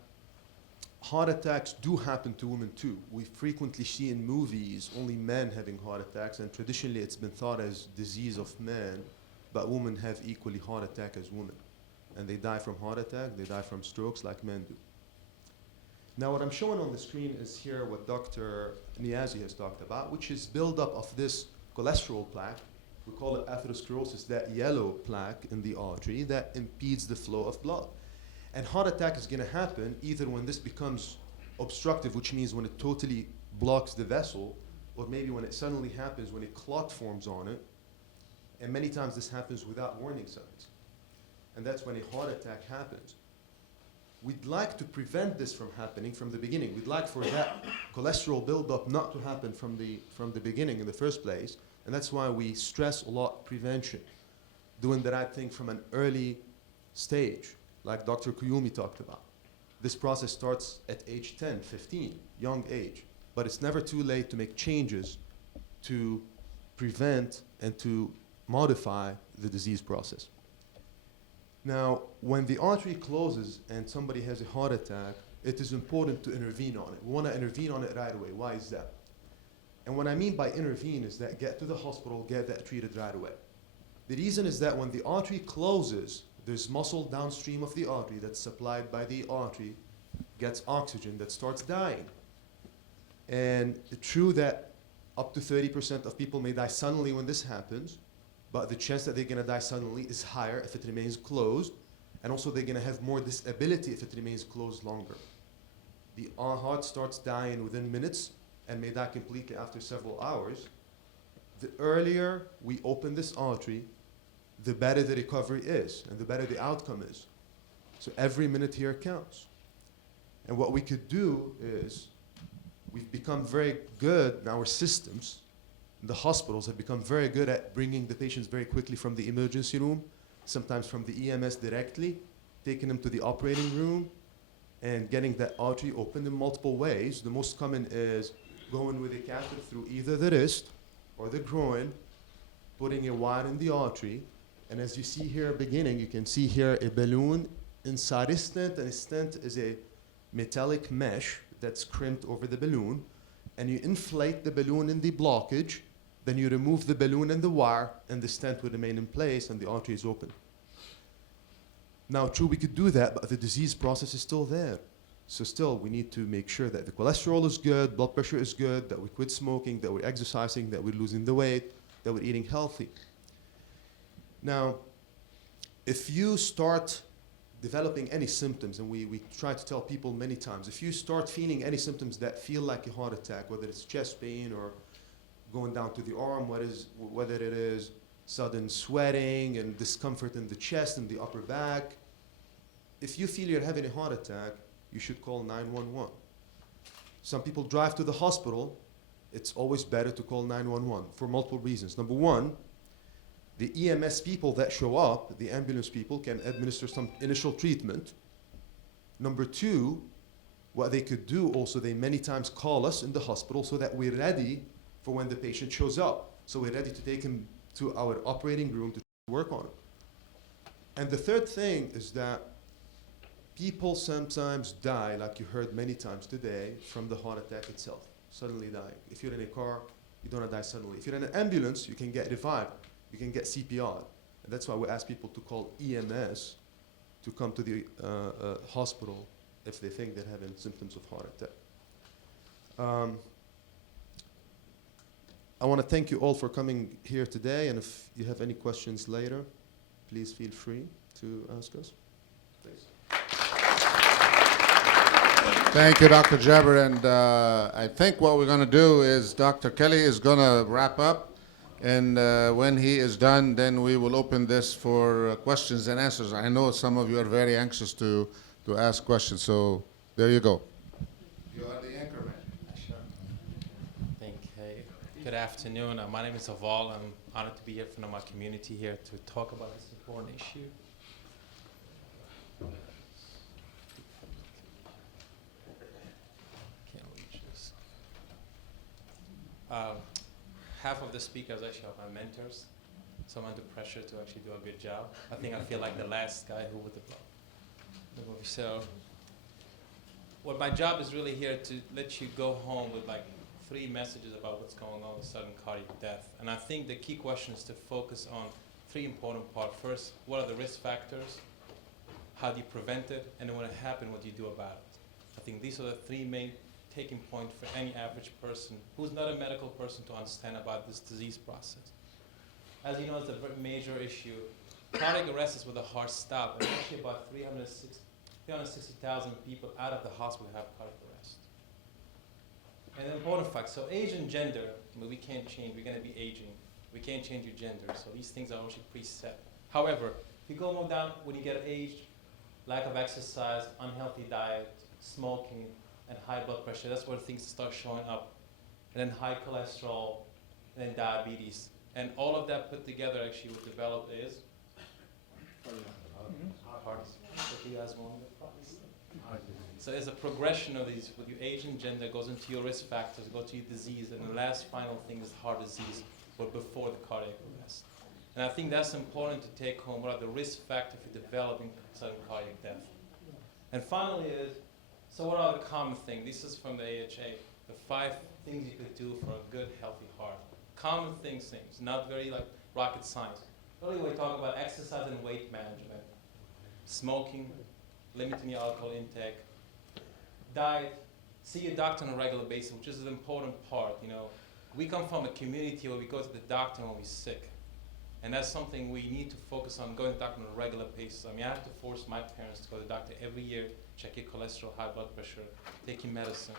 heart attacks do happen to women too. We frequently see in movies only men having heart attacks, and traditionally it's been thought as disease of men, but women have equally heart attack as women. And they die from heart attack, they die from strokes like men do. Now what I'm showing on the screen is here what Dr. Niazi has talked about, which is buildup of this cholesterol plaque. We call it atherosclerosis, that yellow plaque in the artery that impedes the flow of blood. And heart attack is going to happen either when this becomes obstructive, which means when it totally blocks the vessel, or maybe when it suddenly happens when a clot forms on it. And many times this happens without warning signs. And that's when a heart attack happens. We'd like to prevent this from happening from the beginning. We'd like for that cholesterol buildup not to happen from the beginning in the first place. And that's why we stress a lot prevention, doing the right thing from an early stage, like Dr. Kuyumi talked about. This process starts at age 10, 15, young age. But it's never too late to make changes to prevent and to modify the disease process. Now, when the artery closes and somebody has a heart attack, it is important to intervene on it. We want to intervene on it right away. Why is that? And what I mean by intervene is that get to the hospital, get that treated right away. The reason is that when the artery closes, there's muscle downstream of the artery that's supplied by the artery gets oxygen, that starts dying. And it's true that up to 30% of people may die suddenly when this happens, but the chance that they're going to die suddenly is higher if it remains closed, and also they're going to have more disability if it remains closed longer. The heart starts dying within minutes and may die completely after several hours. The earlier we open this artery, the better the recovery is and the better the outcome is. So every minute here counts. And what we could do is, we've become very good in our systems. The hospitals have become very good at bringing the patients very quickly from the emergency room, sometimes from the EMS directly, taking them to the operating room, and getting that artery opened in multiple ways. The most common is going with a catheter through either the wrist or the groin, putting a wire in the artery, and as you see here beginning, you can see here a balloon inside a stent, and a stent is a metallic mesh that's crimped over the balloon, and you inflate the balloon in the blockage, then you remove the balloon and the wire, and the stent will remain in place, and the artery is open. Now, true, we could do that, but the disease process is still there. So still, we need to make sure that the cholesterol is good, blood pressure is good, that we quit smoking, that we're exercising, that we're losing the weight, that we're eating healthy. Now, if you start developing any symptoms, and we try to tell people many times, if you start feeling any symptoms that feel like a heart attack, whether it's chest pain or going down to the arm, whether it is sudden sweating and discomfort in the chest and the upper back, if you feel you're having a heart attack, you should call 911. Some people drive to the hospital. It's always better to call 911 for multiple reasons. Number one, the EMS people that show up, the ambulance people, can administer some initial treatment. Number two, what they could do also, they many times call us in the hospital so that we're ready for when the patient shows up. So we're ready to take him to our operating room to work on it. And the third thing is that people sometimes die, like you heard many times today, from the heart attack itself, suddenly dying. If you're in a car, you don't die suddenly. If you're in an ambulance, you can get revived. You can get CPR. And that's why we ask people to call EMS to come to the hospital if they think they're having symptoms of heart attack. I want to thank you all for coming here today, and if you have any questions later, please feel free to ask us. Thanks. Thank you, Dr. Jabber. And I think what we're going to do is Dr. Kelly is going to wrap up. And when he is done, then we will open this for questions and answers. I know some of you are very anxious to ask questions. So there you go. You are the anchor man. Sure. Thank you. Good afternoon. My name is Aval. I'm honored to be here from my community here to talk about this important issue. Half of the speakers actually are my mentors, so I'm under pressure to actually do a good job. I think I feel like the last guy who would the movie. So, what my job is really here to let you go home with like 3 messages about what's going on with sudden cardiac death. And I think the key question is to focus on 3 important parts. First, what are the risk factors? How do you prevent it? And then when it happens, what do you do about it? I think these are the 3 main taking point for any average person who's not a medical person to understand about this disease process. As you know, it's a very major issue. Cardiac arrest is where the heart stops, and actually about 360,000 people out of the hospital have cardiac arrest. And an important fact, so age and gender, we can't change, we're gonna be aging. We can't change your gender, so these things are actually preset. However, if you go more down, when you get aged, lack of exercise, unhealthy diet, smoking, and high blood pressure, that's where things start showing up. And then high cholesterol, and then diabetes. And all of that put together actually what developed is heart. What do you guys want? So there's a progression of these with your age and gender, goes into your risk factors, go to your disease, and the last final thing is heart disease, but before the cardiac arrest. And I think that's important to take home. What are the risk factors for developing sudden cardiac death? And finally is, so what are the common things? This is from the AHA, the 5 things you could do for a good, healthy heart. Common things, not very like rocket science. Really, we talk about exercise and weight management, smoking, limiting your alcohol intake, diet, see your doctor on a regular basis, which is an important part. You know, we come from a community where we go to the doctor when we're sick. And that's something we need to focus on, going to the doctor on a regular basis. I mean, I have to force my parents to go to the doctor every year, check your cholesterol, high blood pressure, take your medicine.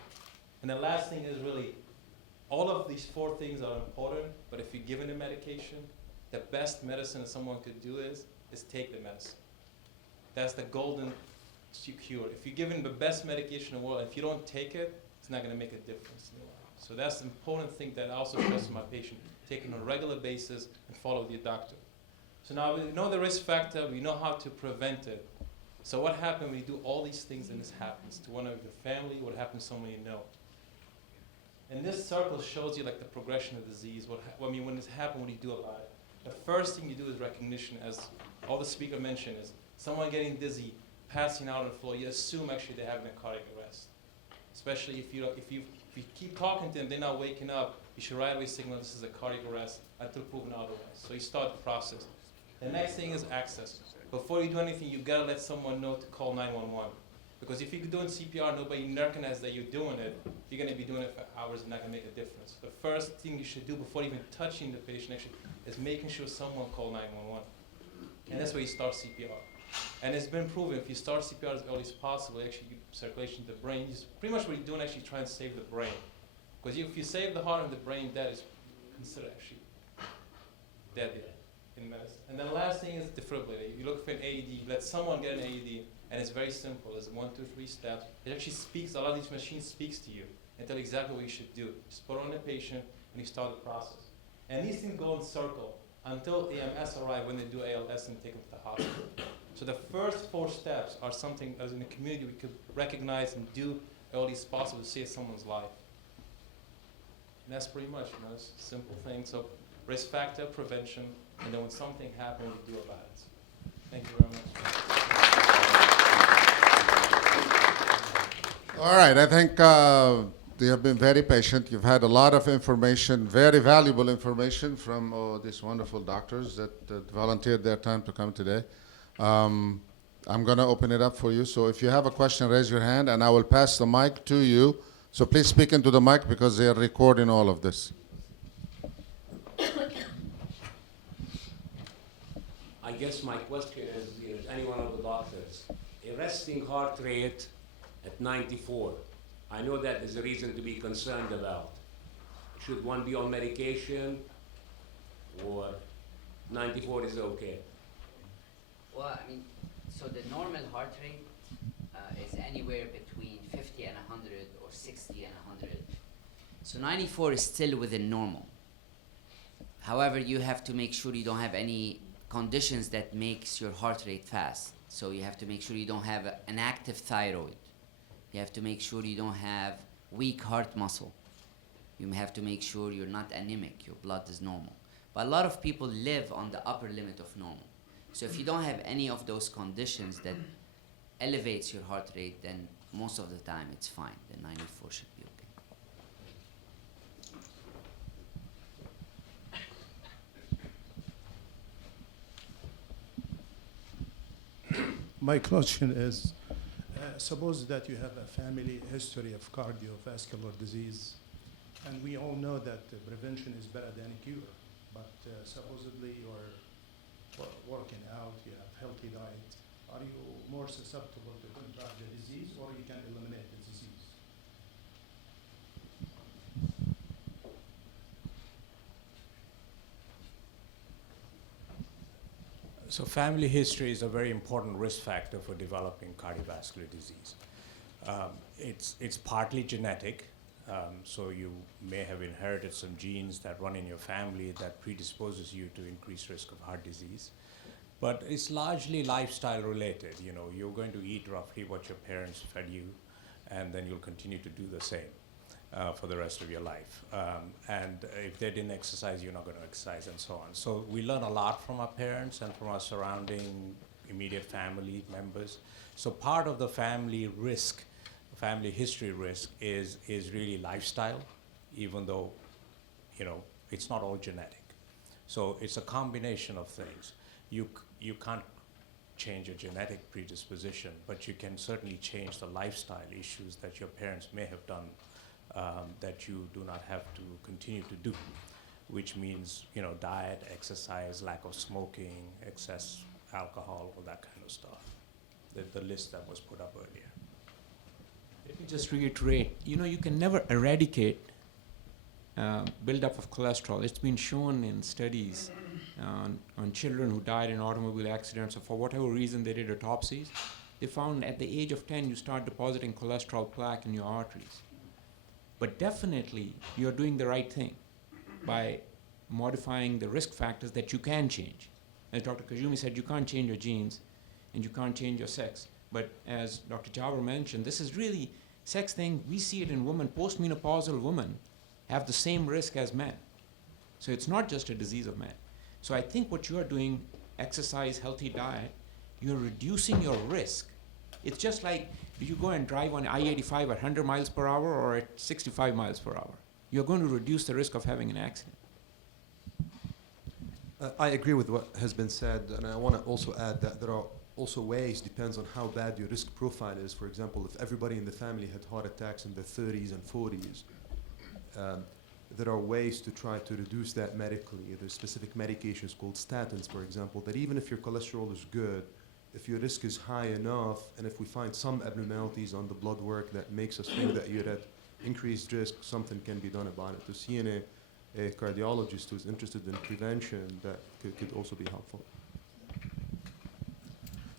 And the last thing is really, all of these 4 things are important, but if you're given the medication, the best medicine that someone could do is take the medicine. That's the golden cure. If you're given the best medication in the world, if you don't take it, it's not gonna make a difference in your life. So that's the important thing that I also stress to my patient, take it on a regular basis and follow your doctor. So now we know the risk factor, we know how to prevent it. So what happens when you do all these things and this happens to one of your family, what happens to someone you know? And this circle shows you like the progression of the disease, when this happens, what do you do about it? The first thing you do is recognition, as all the speaker mentioned, is someone getting dizzy, passing out on the floor, you assume actually they're having a cardiac arrest. Especially if you keep talking to them, they're not waking up, you should right away signal this is a cardiac arrest until proven otherwise. So you start the process. The next thing is access. Before you do anything, you gotta let someone know to call 911. Because if you're doing CPR, nobody recognizes that you're doing it, you're gonna be doing it for hours and not gonna make a difference. The first thing you should do before even touching the patient actually is making sure someone call 911. And that's where you start CPR. And it's been proven, if you start CPR as early as possible, actually you circulation to the brain. Pretty much what you're doing actually trying to save the brain. Because if you save the heart and the brain, that is considered actually dead in medicine. And then the last thing is defibrillator. You look for an AED, let someone get an AED, and it's very simple. It's 1, 2, 3 steps. It actually speaks, a lot of these machines speaks to you and tell you exactly what you should do. Just put on the patient and you start the process. And these things go in circle until EMS arrive when they do ALS and take them to the hospital. So the first 4 steps are something as in the community we could recognize and do early as possible to save someone's life. And that's pretty much, it's a simple thing. So risk factor, prevention, and then when something happens, we do about it. Thank you very much. All right, I think you have been very patient. You've had a lot of information, very valuable information from these wonderful doctors that volunteered their time to come today. I'm going to open it up for you. So if you have a question, raise your hand, and I will pass the mic to you. So please speak into the mic because they are recording all of this. I guess my question is any one of the doctors. A resting heart rate at 94. I know that is a reason to be concerned about. Should one be on medication or 94 is okay? Well, I mean, so the normal heart rate is anywhere between 50 and 100 or 60 and 100. So 94 is still within normal. However, you have to make sure you don't have any conditions that makes your heart rate fast. So you have to make sure you don't have an active thyroid. You have to make sure you don't have weak heart muscle. You have to make sure you're not anemic, your blood is normal. But a lot of people live on the upper limit of normal. So if you don't have any of those conditions that elevates your heart rate, then most of the time it's fine. The 94 should be okay. My question is, suppose that you have a family history of cardiovascular disease, and we all know that prevention is better than a cure, but supposedly you're working out, you have healthy diet. Are you more susceptible to contract the disease, or you can eliminate the disease? So family history is a very important risk factor for developing cardiovascular disease. It's partly genetic, so you may have inherited some genes that run in your family that predisposes you to increased risk of heart disease. But it's largely lifestyle related. You know, you're going to eat roughly what your parents fed you, and then you'll continue to do the same for the rest of your life. And if they didn't exercise, you're not going to exercise, and so on. So we learn a lot from our parents and from our surrounding immediate family members. So part of the family risk, family history risk, is really lifestyle, even though, it's not all genetic. So it's a combination of things. You can't change a genetic predisposition, but you can certainly change the lifestyle issues that your parents may have done that you do not have to continue to do, which means, you know, diet, exercise, lack of smoking, excess alcohol, all that kind of stuff. The list that was put up earlier. Let me just reiterate, you know, you can never eradicate buildup of cholesterol. It's been shown in studies on children who died in automobile accidents, or for whatever reason they did autopsies. They found at the age of 10 you start depositing cholesterol plaque in your arteries. But definitely you're doing the right thing by modifying the risk factors that you can change. As Dr. Kazumi said, you can't change your genes and you can't change your sex. But as Dr. Jawar mentioned, this is really sex thing. We see it in women. Postmenopausal women have the same risk as men. So it's not just a disease of men. So I think what you are doing, exercise, healthy diet, you're reducing your risk. It's just like, do you go and drive on I-85 at 100 miles per hour or at 65 miles per hour? You're going to reduce the risk of having an accident. I agree with what has been said, and I want to also add that there are also ways, depends on how bad your risk profile is. For example, if everybody in the family had heart attacks in their 30s and 40s, there are ways to try to reduce that medically. There's specific medications called statins, for example, that even if your cholesterol is good, if your risk is high enough, and if we find some abnormalities on the blood work that makes us think that you're at increased risk, something can be done about it. To see a cardiologist who's interested in prevention, that could also be helpful.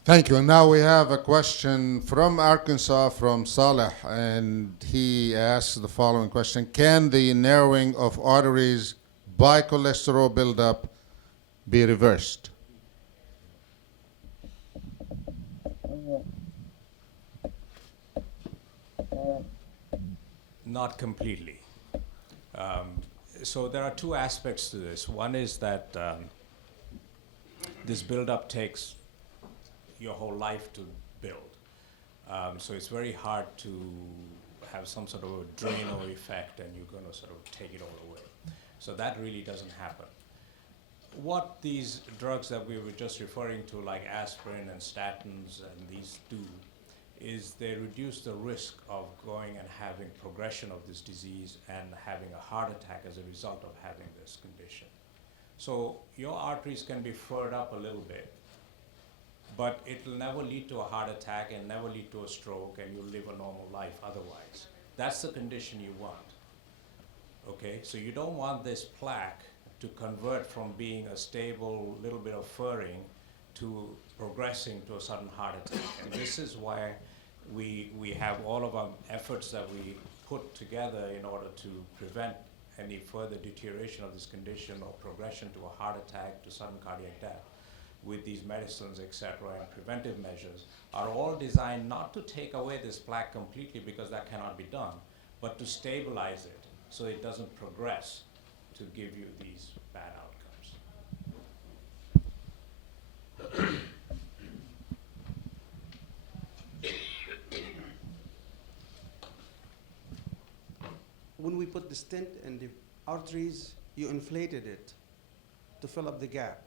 Thank you. And now we have a question from Arkansas, from Saleh, and he asks the following question: can the narrowing of arteries by cholesterol buildup be reversed? Not completely. So there are two aspects to this. One is that this buildup takes your whole life to build. So it's very hard to have some sort of a Drano effect and you're going to sort of take it all away. So that really doesn't happen. What these drugs that we were just referring to, like aspirin and statins and these do, is they reduce the risk of going and having progression of this disease and having a heart attack as a result of having this condition. So your arteries can be furred up a little bit, but it will never lead to a heart attack and never lead to a stroke, and you'll live a normal life otherwise. That's the condition you want. Okay, so you don't want this plaque to convert from being a stable little bit of furring to progressing to a sudden heart attack. And this is why we have all of our efforts that we put together in order to prevent any further deterioration of this condition or progression to a heart attack, to sudden cardiac death, with these medicines, etc., and preventive measures, are all designed not to take away this plaque completely, because that cannot be done, but to stabilize it so it doesn't progress to give you these bad outcomes. When we put the stent in the arteries, you inflated it to fill up the gap.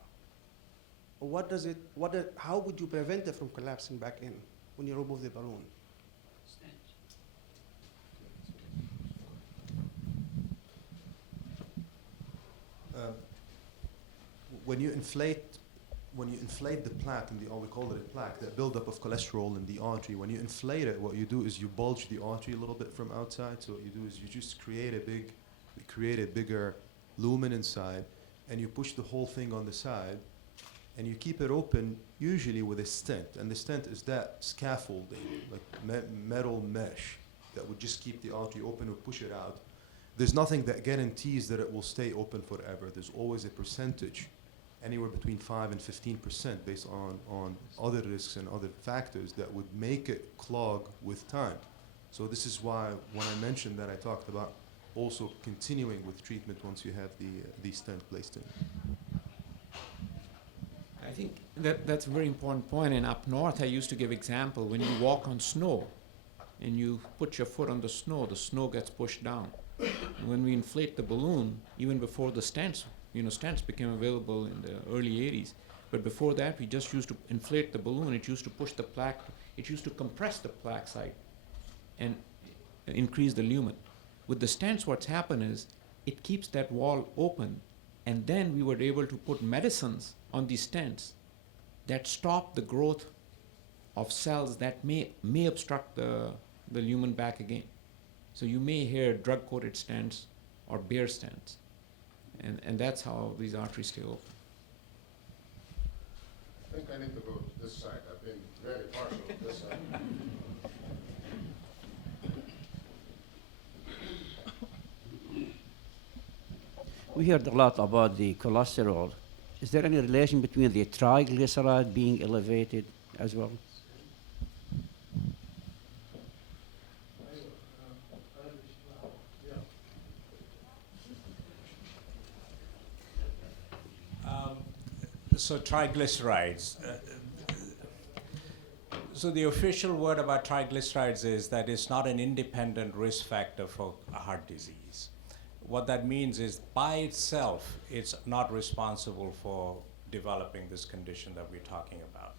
How would you prevent it from collapsing back in when you remove the balloon? When you inflate the plaque, we call it a plaque, the buildup of cholesterol in the artery, when you inflate it, what you do is you bulge the artery a little bit from outside. So what you do is you just create a bigger lumen inside, and you push the whole thing on the side, and you keep it open, usually with a stent. And the stent is that scaffolding, like metal mesh, that would just keep the artery open or push it out. There's nothing that guarantees that it will stay open forever. There's always a percentage, anywhere between 5 and 15%, based on other risks and other factors that would make it clog with time. So this is why when I mentioned that, I talked about also continuing with treatment once you have the stent placed in. I think that's a very important point. And up north, I used to give example, when you walk on snow and you put your foot on the snow gets pushed down. And when we inflate the balloon, even before the stents, stents became available in the early 80s, But before that, we just used to inflate the balloon. It used to push the plaque. It used to compress the plaque site and increase the lumen. With the stents, what's happened is it keeps that wall open, and then we were able to put medicines on these stents that stop the growth of cells that may obstruct the lumen back again. So you may hear drug-coated stents or bare stents, and that's how these arteries stay open. I think I need to go to this side. I've been very partial to this side. We heard a lot about the cholesterol. Is there any relation between the triglyceride being elevated as well? So triglycerides. So the official word about triglycerides is that it's not an independent risk factor for heart disease. What that means is by itself, it's not responsible for developing this condition that we're talking about.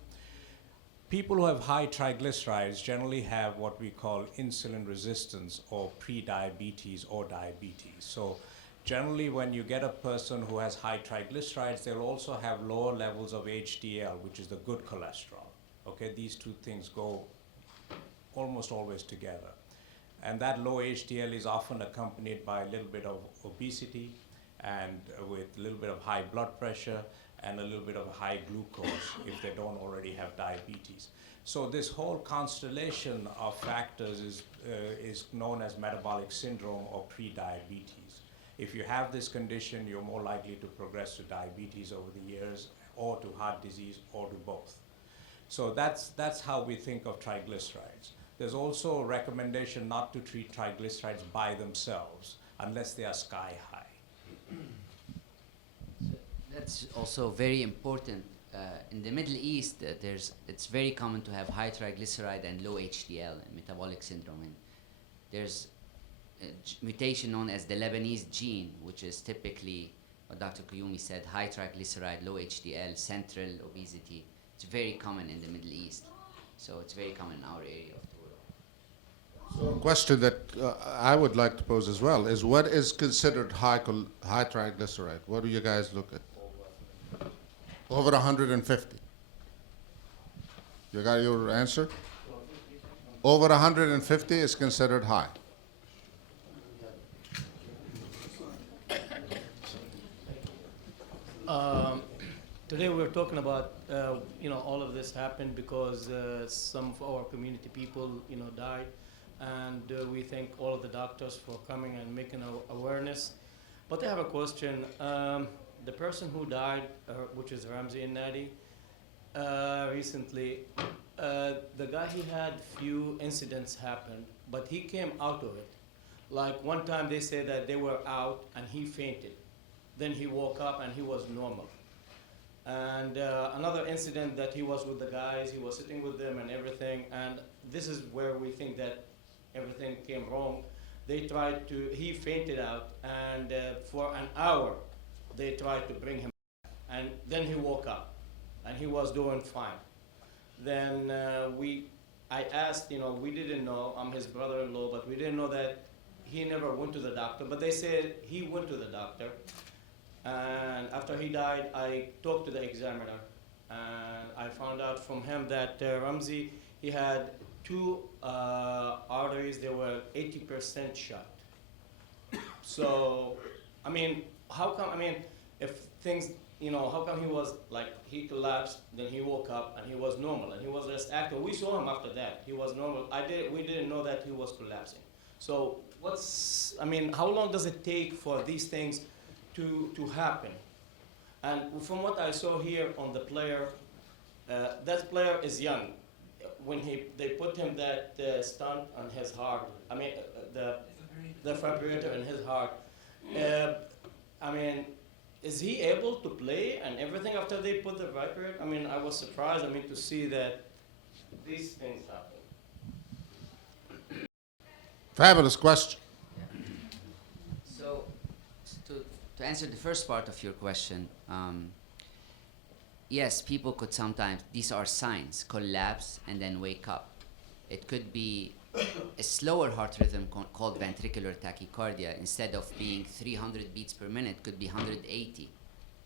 People who have high triglycerides generally have what we call insulin resistance or pre-diabetes or diabetes. So generally, when you get a person who has high triglycerides, they'll also have lower levels of HDL, which is the good cholesterol. Okay, these two things go almost always together. And that low HDL is often accompanied by a little bit of obesity and with a little bit of high blood pressure and a little bit of high glucose if they don't already have diabetes. So this whole constellation of factors is known as metabolic syndrome or pre-diabetes. If you have this condition, you're more likely to progress to diabetes over the years, or to heart disease, or to both. So that's how we think of triglycerides. There's also a recommendation not to treat triglycerides by themselves unless they are sky high. So that's also very important. In the Middle East, it's very common to have high triglyceride and low HDL, metabolic syndrome. And there's a mutation known as the Lebanese gene, which is typically what Dr. Kuyumi said, high triglyceride, low HDL, central obesity. It's very common in the Middle East. So it's very common in our area of the world. So a question that I would like to pose as well is, what is considered high triglyceride? What do you guys look at? Over 150. You got your answer? Over 150 is considered high. Today we're talking about, all of this happened because some of our community people, died. And we thank all of the doctors for coming and making awareness. But I have a question. The person who died, which is Ramzi and Nadi, recently, the guy, he had few incidents happen, but he came out of it. Like one time they said that they were out and he fainted. Then he woke up and he was normal. And another incident that he was with the guys, he was sitting with them and everything, and this is where we think that everything came wrong. He fainted out, and for an hour, they tried to bring him back. And then he woke up, and he was doing fine. Then I asked, we didn't know, I'm his brother-in-law, but we didn't know that he never went to the doctor, but they said he went to the doctor. And after he died, I talked to the examiner, and I found out from him that Ramzi, he had two arteries, they were 80% shut. So, how come, if things, how come he was he collapsed, then he woke up and he was normal and he was just active. We saw him after that, he was normal. We didn't know that he was collapsing. So how long does it take for these things to happen? And from what I saw here on the player, that player is young. When they put him that stunt on his heart, the defibrillator in his heart, is he able to play and everything after they put the vibrator? I was surprised, to see that these things happen. Fabulous question. So, to answer the first part of your question, yes, people could sometimes, these are signs, collapse and then wake up. It could be a slower heart rhythm called ventricular tachycardia. Instead of being 300 beats per minute, could be 180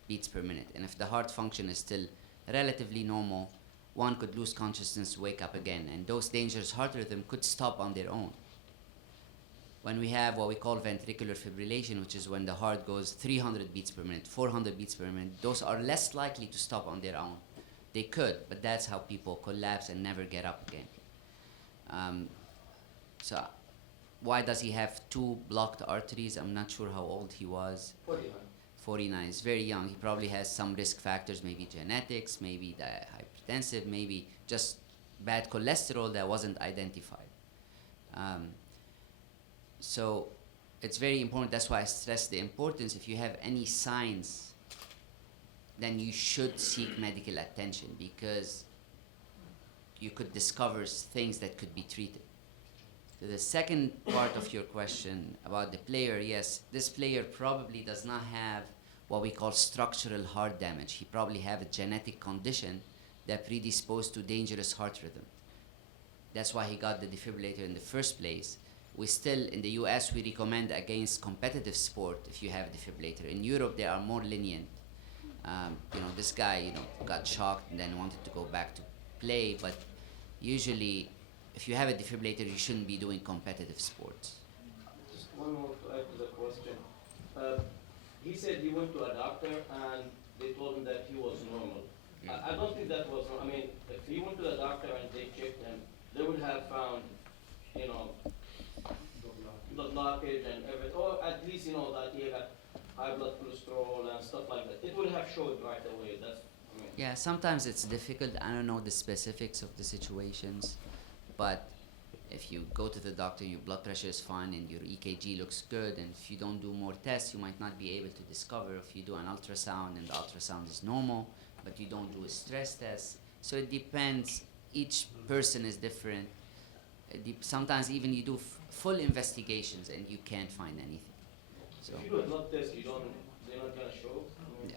beats per minute. And if the heart function is still relatively normal, one could lose consciousness, wake up again. And those dangerous heart rhythm could stop on their own. When we have what we call ventricular fibrillation, which is when the heart goes 300 beats per minute, 400 beats per minute, those are less likely to stop on their own. They could, but that's how people collapse and never get up again. So why does he have 2 blocked arteries? I'm not sure how old he was. 49. 49, he's very young. He probably has some risk factors, maybe genetics, maybe hypertensive, maybe just bad cholesterol that wasn't identified. So it's very important. That's why I stress the importance. If you have any signs, then you should seek medical attention, because you could discover things that could be treated. So the second part of your question about the player, yes, this player probably does not have what we call structural heart damage. He probably have a genetic condition that predisposed to dangerous heart rhythm. That's why he got the defibrillator in the first place. We still, in the US, we recommend against competitive sport if you have a defibrillator. In Europe, they are more lenient. This guy, got shocked and then wanted to go back to play, but usually, if you have a defibrillator, you shouldn't be doing competitive sports. Just one more to add to the question. He said he went to a doctor and they told him that he was normal. I don't think that was normal. I mean, if he went to a doctor and they checked him, they would have found, blood blockage and everything, or at least, that he had high blood cholesterol and stuff like that. It would have showed right away. Yeah, sometimes it's difficult. I don't know the specifics of the situations, but if you go to the doctor, your blood pressure is fine and your EKG looks good, and if you don't do more tests, you might not be able to discover. If you do an ultrasound and the ultrasound is normal, but you don't do a stress test. So it depends. Each person is different. Sometimes even you do full investigations and you can't find anything. So if you do a blood test, they're not going to show?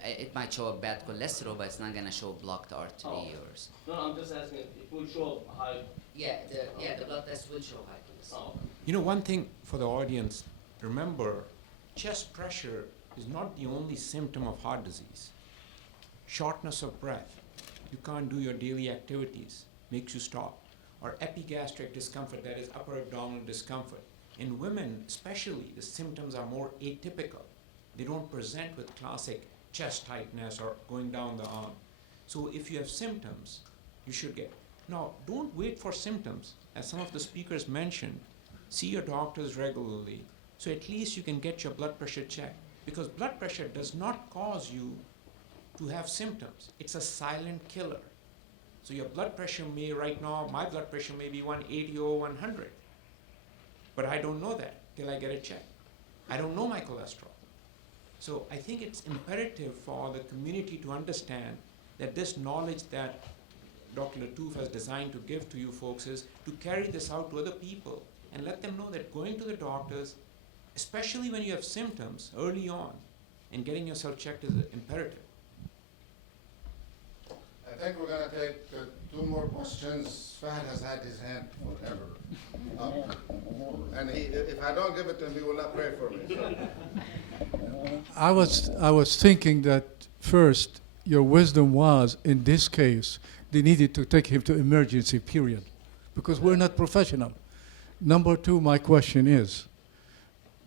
It might show a bad cholesterol, but it's not going to show blocked artery or something. No, I'm just asking, it will show high. The blood test will show high cholesterol. One thing for the audience, remember, chest pressure is not the only symptom of heart disease. Shortness of breath, you can't do your daily activities, makes you stop. Or epigastric discomfort, that is upper abdominal discomfort. In women especially, the symptoms are more atypical. They don't present with classic chest tightness or going down the arm. So if you have symptoms, you should get. Now, don't wait for symptoms. As some of the speakers mentioned, see your doctors regularly, so at least you can get your blood pressure checked. Because blood pressure does not cause you to have symptoms. It's a silent killer. So your blood pressure may, right now, my blood pressure may be 180 or 100. But I don't know that till I get a check. I don't know my cholesterol. So I think it's imperative for the community to understand that this knowledge that Dr. Lattouf has designed to give to you folks is to carry this out to other people and let them know that going to the doctors, especially when you have symptoms early on, and getting yourself checked is imperative. I think we're going to take 2 more questions. Fahad has had his hand forever. And if I don't give it to him, he will not pray for me. So. I was thinking that first, your wisdom was, in this case, they needed to take him to emergency, period, because we're not professional. Number 2, my question is,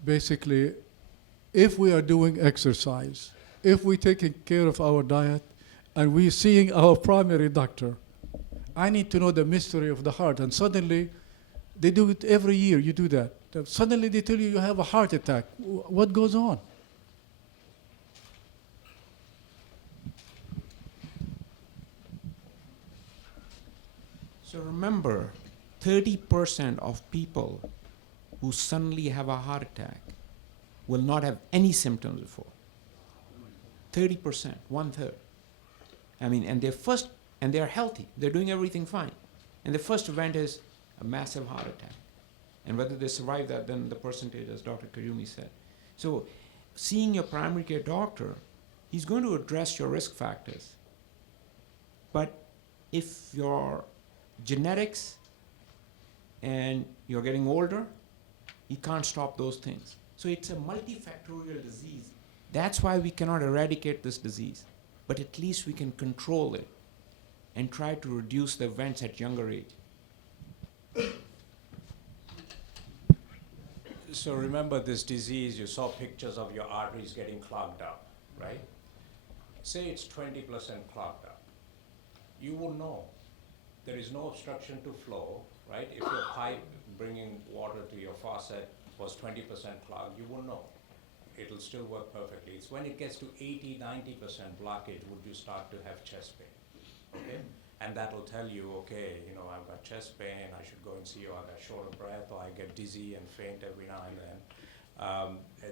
basically, if we are doing exercise, if we're taking care of our diet, and we're seeing our primary doctor, I need to know the mystery of the heart. And suddenly, they do it every year, you do that. Suddenly they tell you have a heart attack. What goes on? So remember, 30% of people who suddenly have a heart attack will not have any symptoms before. 30%, 1/3. And they're healthy. They're doing everything fine. And the first event is a massive heart attack. And whether they survive that, then the percentage, as Dr. Kayumi said. So seeing your primary care doctor, he's going to address your risk factors. But if your genetics and you're getting older, you can't stop those things. So it's a multifactorial disease. That's why we cannot eradicate this disease. But at least we can control it and try to reduce the events at younger age. So remember this disease, you saw pictures of your arteries getting clogged up, right? Say it's 20% clogged up. You will know. There is no obstruction to flow, right? If your pipe bringing water to your faucet was 20% clogged, you will know. It'll still work perfectly. It's when it gets to 80, 90% blockage would you start to have chest pain, okay? And that'll tell you, okay, you know, I've got chest pain, I should go and see you, I got short of breath, or I get dizzy and faint every now and then.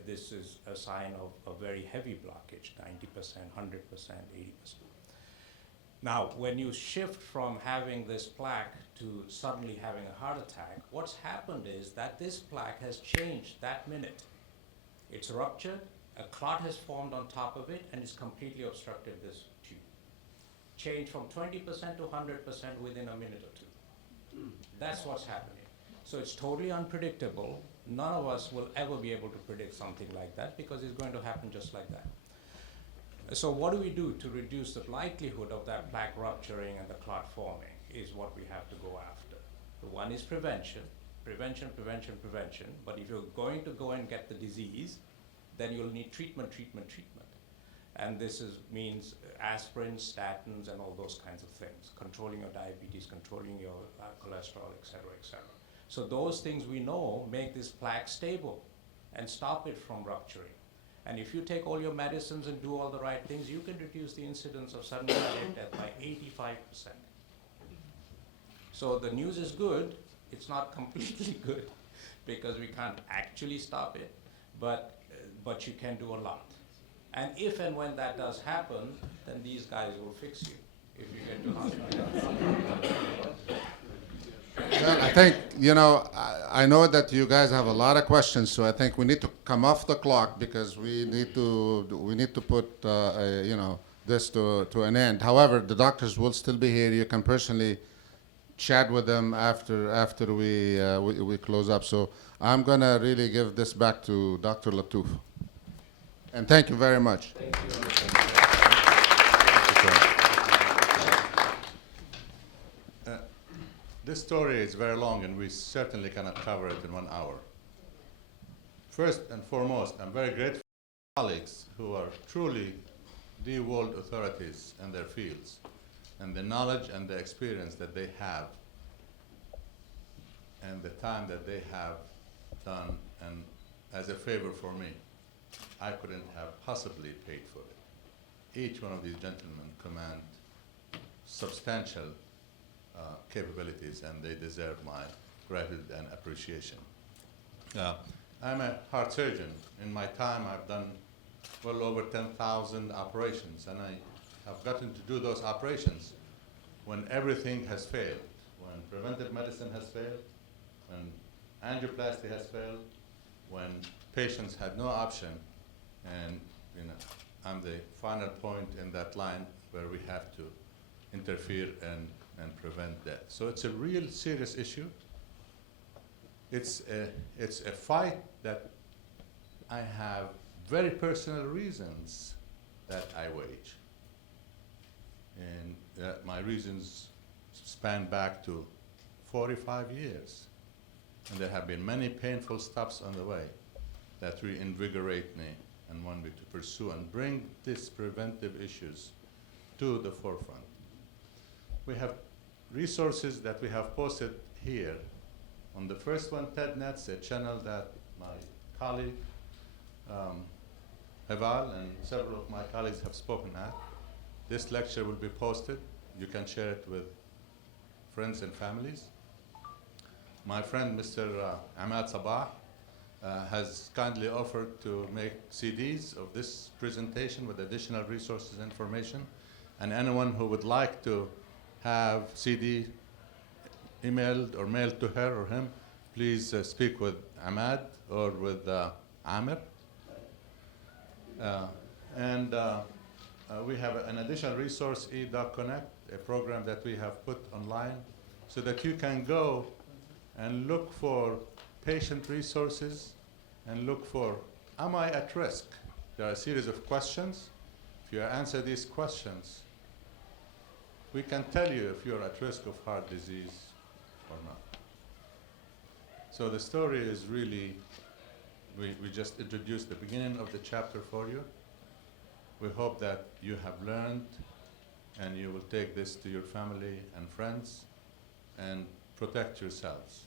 This is a sign of a very heavy blockage, 90%, 100%, 80%. Now, when you shift from having this plaque to suddenly having a heart attack, what's happened is that this plaque has changed that minute. It's ruptured, a clot has formed on top of it, and it's completely obstructed this tube. Change from 20% to 100% within a minute or two. That's what's happening. So it's totally unpredictable. None of us will ever be able to predict something like that because it's going to happen just like that. So what do we do to reduce the likelihood of that plaque rupturing and the clot forming is what we have to go after. The one is prevention, prevention, prevention, prevention. But if you're going to go and get the disease, then you'll need treatment, treatment, treatment. And this means aspirin, statins, and all those kinds of things, controlling your diabetes, controlling your cholesterol, et cetera, et cetera. So those things we know make this plaque stable and stop it from rupturing. And if you take all your medicines and do all the right things, you can reduce the incidence of sudden cardiac death by 85%. So the news is good. It's not completely good because we can't actually stop it, but you can do a lot. And if and when that does happen, then these guys will fix you if you get to hospital. Well, I think, you know, I know that you guys have a lot of questions, so I think we need to come off the clock because we need to put, you know, this to an end. However, the doctors will still be here. You can personally chat with them after we close up. So I'm going to really give this back to Dr. Lattouf. And thank you very much. Thank you. This story is very long, and we certainly cannot cover it in 1 hour. First and foremost, I'm very grateful to colleagues who are truly the world authorities in their fields, and the knowledge and the experience that they have, and the time that they have done, and as a favor for me, I couldn't have possibly paid for it. Each one of these gentlemen command substantial capabilities, and they deserve my gratitude and appreciation. I'm a heart surgeon. In my time, I've done well over 10,000 operations, and I have gotten to do those operations when everything has failed, when preventive medicine has failed, when angioplasty has failed, when patients had no option, and you know, I'm the final point in that line where we have to interfere and prevent death. So it's a real serious issue. It's a fight that I have very personal reasons that I wage. And my reasons span back to 45 years. And there have been many painful stops on the way that reinvigorate me and want me to pursue and bring these preventive issues to the forefront. We have resources that we have posted here. On the first one, TEDNETS, a channel that my colleague, Heval, and several of my colleagues have spoken at. This lecture will be posted. You can share it with friends and families. My friend, Mr. Ahmad Sabah, has kindly offered to make CDs of this presentation with additional resources and information. And anyone who would like to have CD emailed or mailed to her or him, please speak with Ahmad or with Amir. And we have an additional resource, eDoc Connect. a program that we have put online so that you can go and look for patient resources and look for, am I at risk? There are a series of questions. If you answer these questions, we can tell you if you're at risk of heart disease or not. So the story is really, we just introduced the beginning of the chapter for you. We hope that you have learned and you will take this to your family and friends and protect yourselves.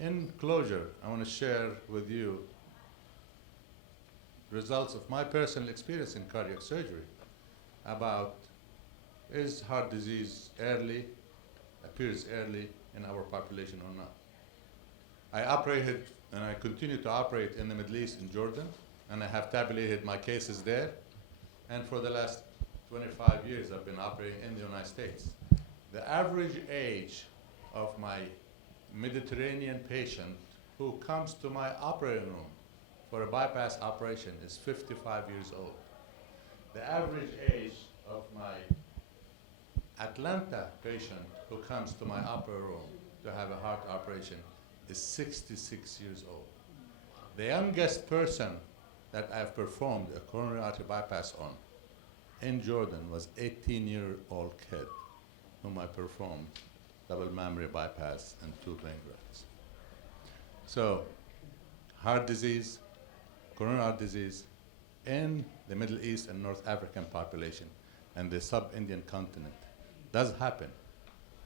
In closure, I want to share with you results of my personal experience in cardiac surgery about is heart disease appears early in our population or not. I operated and I continue to operate in the Middle East in Jordan, and I have tabulated my cases there. And for the last 25 years, I've been operating in the United States. The average age of my Mediterranean patient who comes to my operating room for a bypass operation is 55 years old. The average age of my Atlanta patient who comes to my operating room to have a heart operation is 66 years old. The youngest person that I've performed a coronary artery bypass on in Jordan was 18-year-old kid whom I performed double mammary bypass and 2 vein grafts. So heart disease, coronary heart disease in the Middle East and North African population and the sub-Indian continent does happen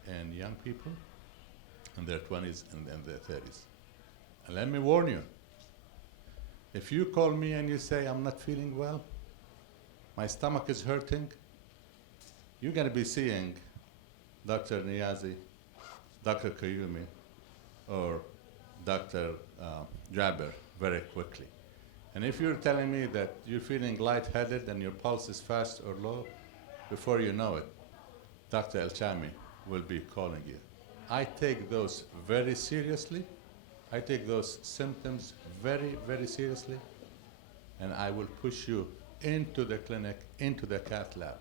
in young people in their 20s and in their 30s. And let me warn you, if you call me and you say, I'm not feeling well, my stomach is hurting, you're going to be seeing Dr. Niazi, Dr. Kayumi, or Dr. Jaber very quickly. And if you're telling me that you're feeling lightheaded and your pulse is fast or low, before you know it, Dr. El-Chami will be calling you. I take those very seriously. I take those symptoms very, very seriously, and I will push you into the clinic, into the cath lab,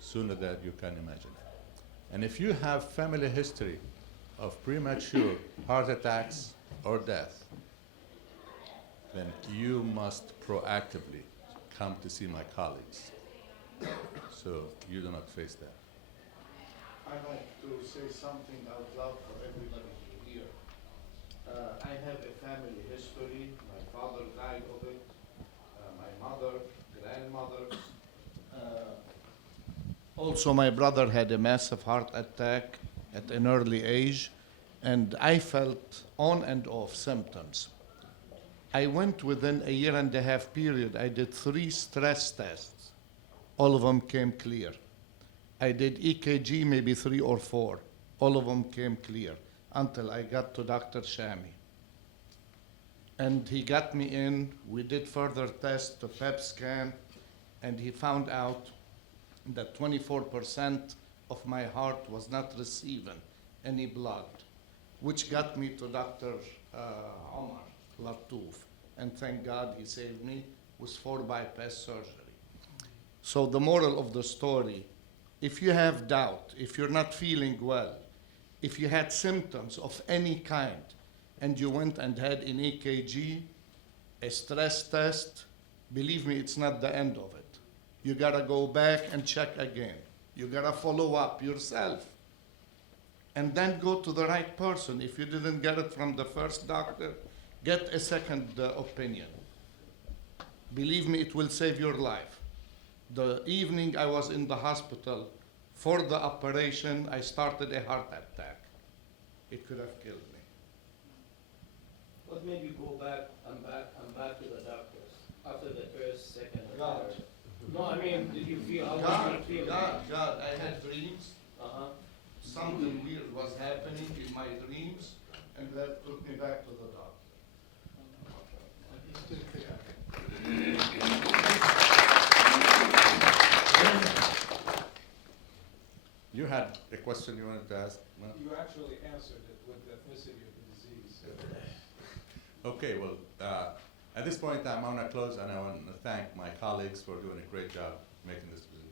sooner than you can imagine. And if you have family history of premature heart attacks or death, then you must proactively come to see my colleagues so you do not face that. I'd like to say something out loud for everybody to hear. I have a family history. My father died of it, my mother, grandmother. Also, my brother had a massive heart attack at an early age, and I felt on and off symptoms. I went within a 1.5 year period. I did 3 stress tests. All of them came clear. I did EKG, maybe 3 or 4. All of them came clear until I got to Dr. Shami. And he got me in. We did further tests, the PET scan, and he found out that 24% of my heart was not receiving any blood, which got me to Dr. Omar Lattouf. And thank God he saved me with 4 bypass surgery. So the moral of the story, if you have doubt, if you're not feeling well, if you had symptoms of any kind, and you went and had an EKG, a stress test, believe me, it's not the end of it. You gotta go back and check again. You gotta follow up yourself. And then go to the right person. If you didn't get it from the first doctor, get a second opinion. Believe me, it will save your life. The evening I was in the hospital for the operation, I started a heart attack. It could have killed me. What made you go back and back to the doctors after the first, second, and God. third? No, I mean, did you feel, how God, did you feel? God, I had dreams. Uh-huh. Something weird was happening in my dreams, and that took me back to the doctor. You had a question you wanted to ask? No? You actually answered it with the ethnicity of the disease. Okay, well, at this point I'm going to close, and I want to thank my colleagues for doing a great job making this presentation.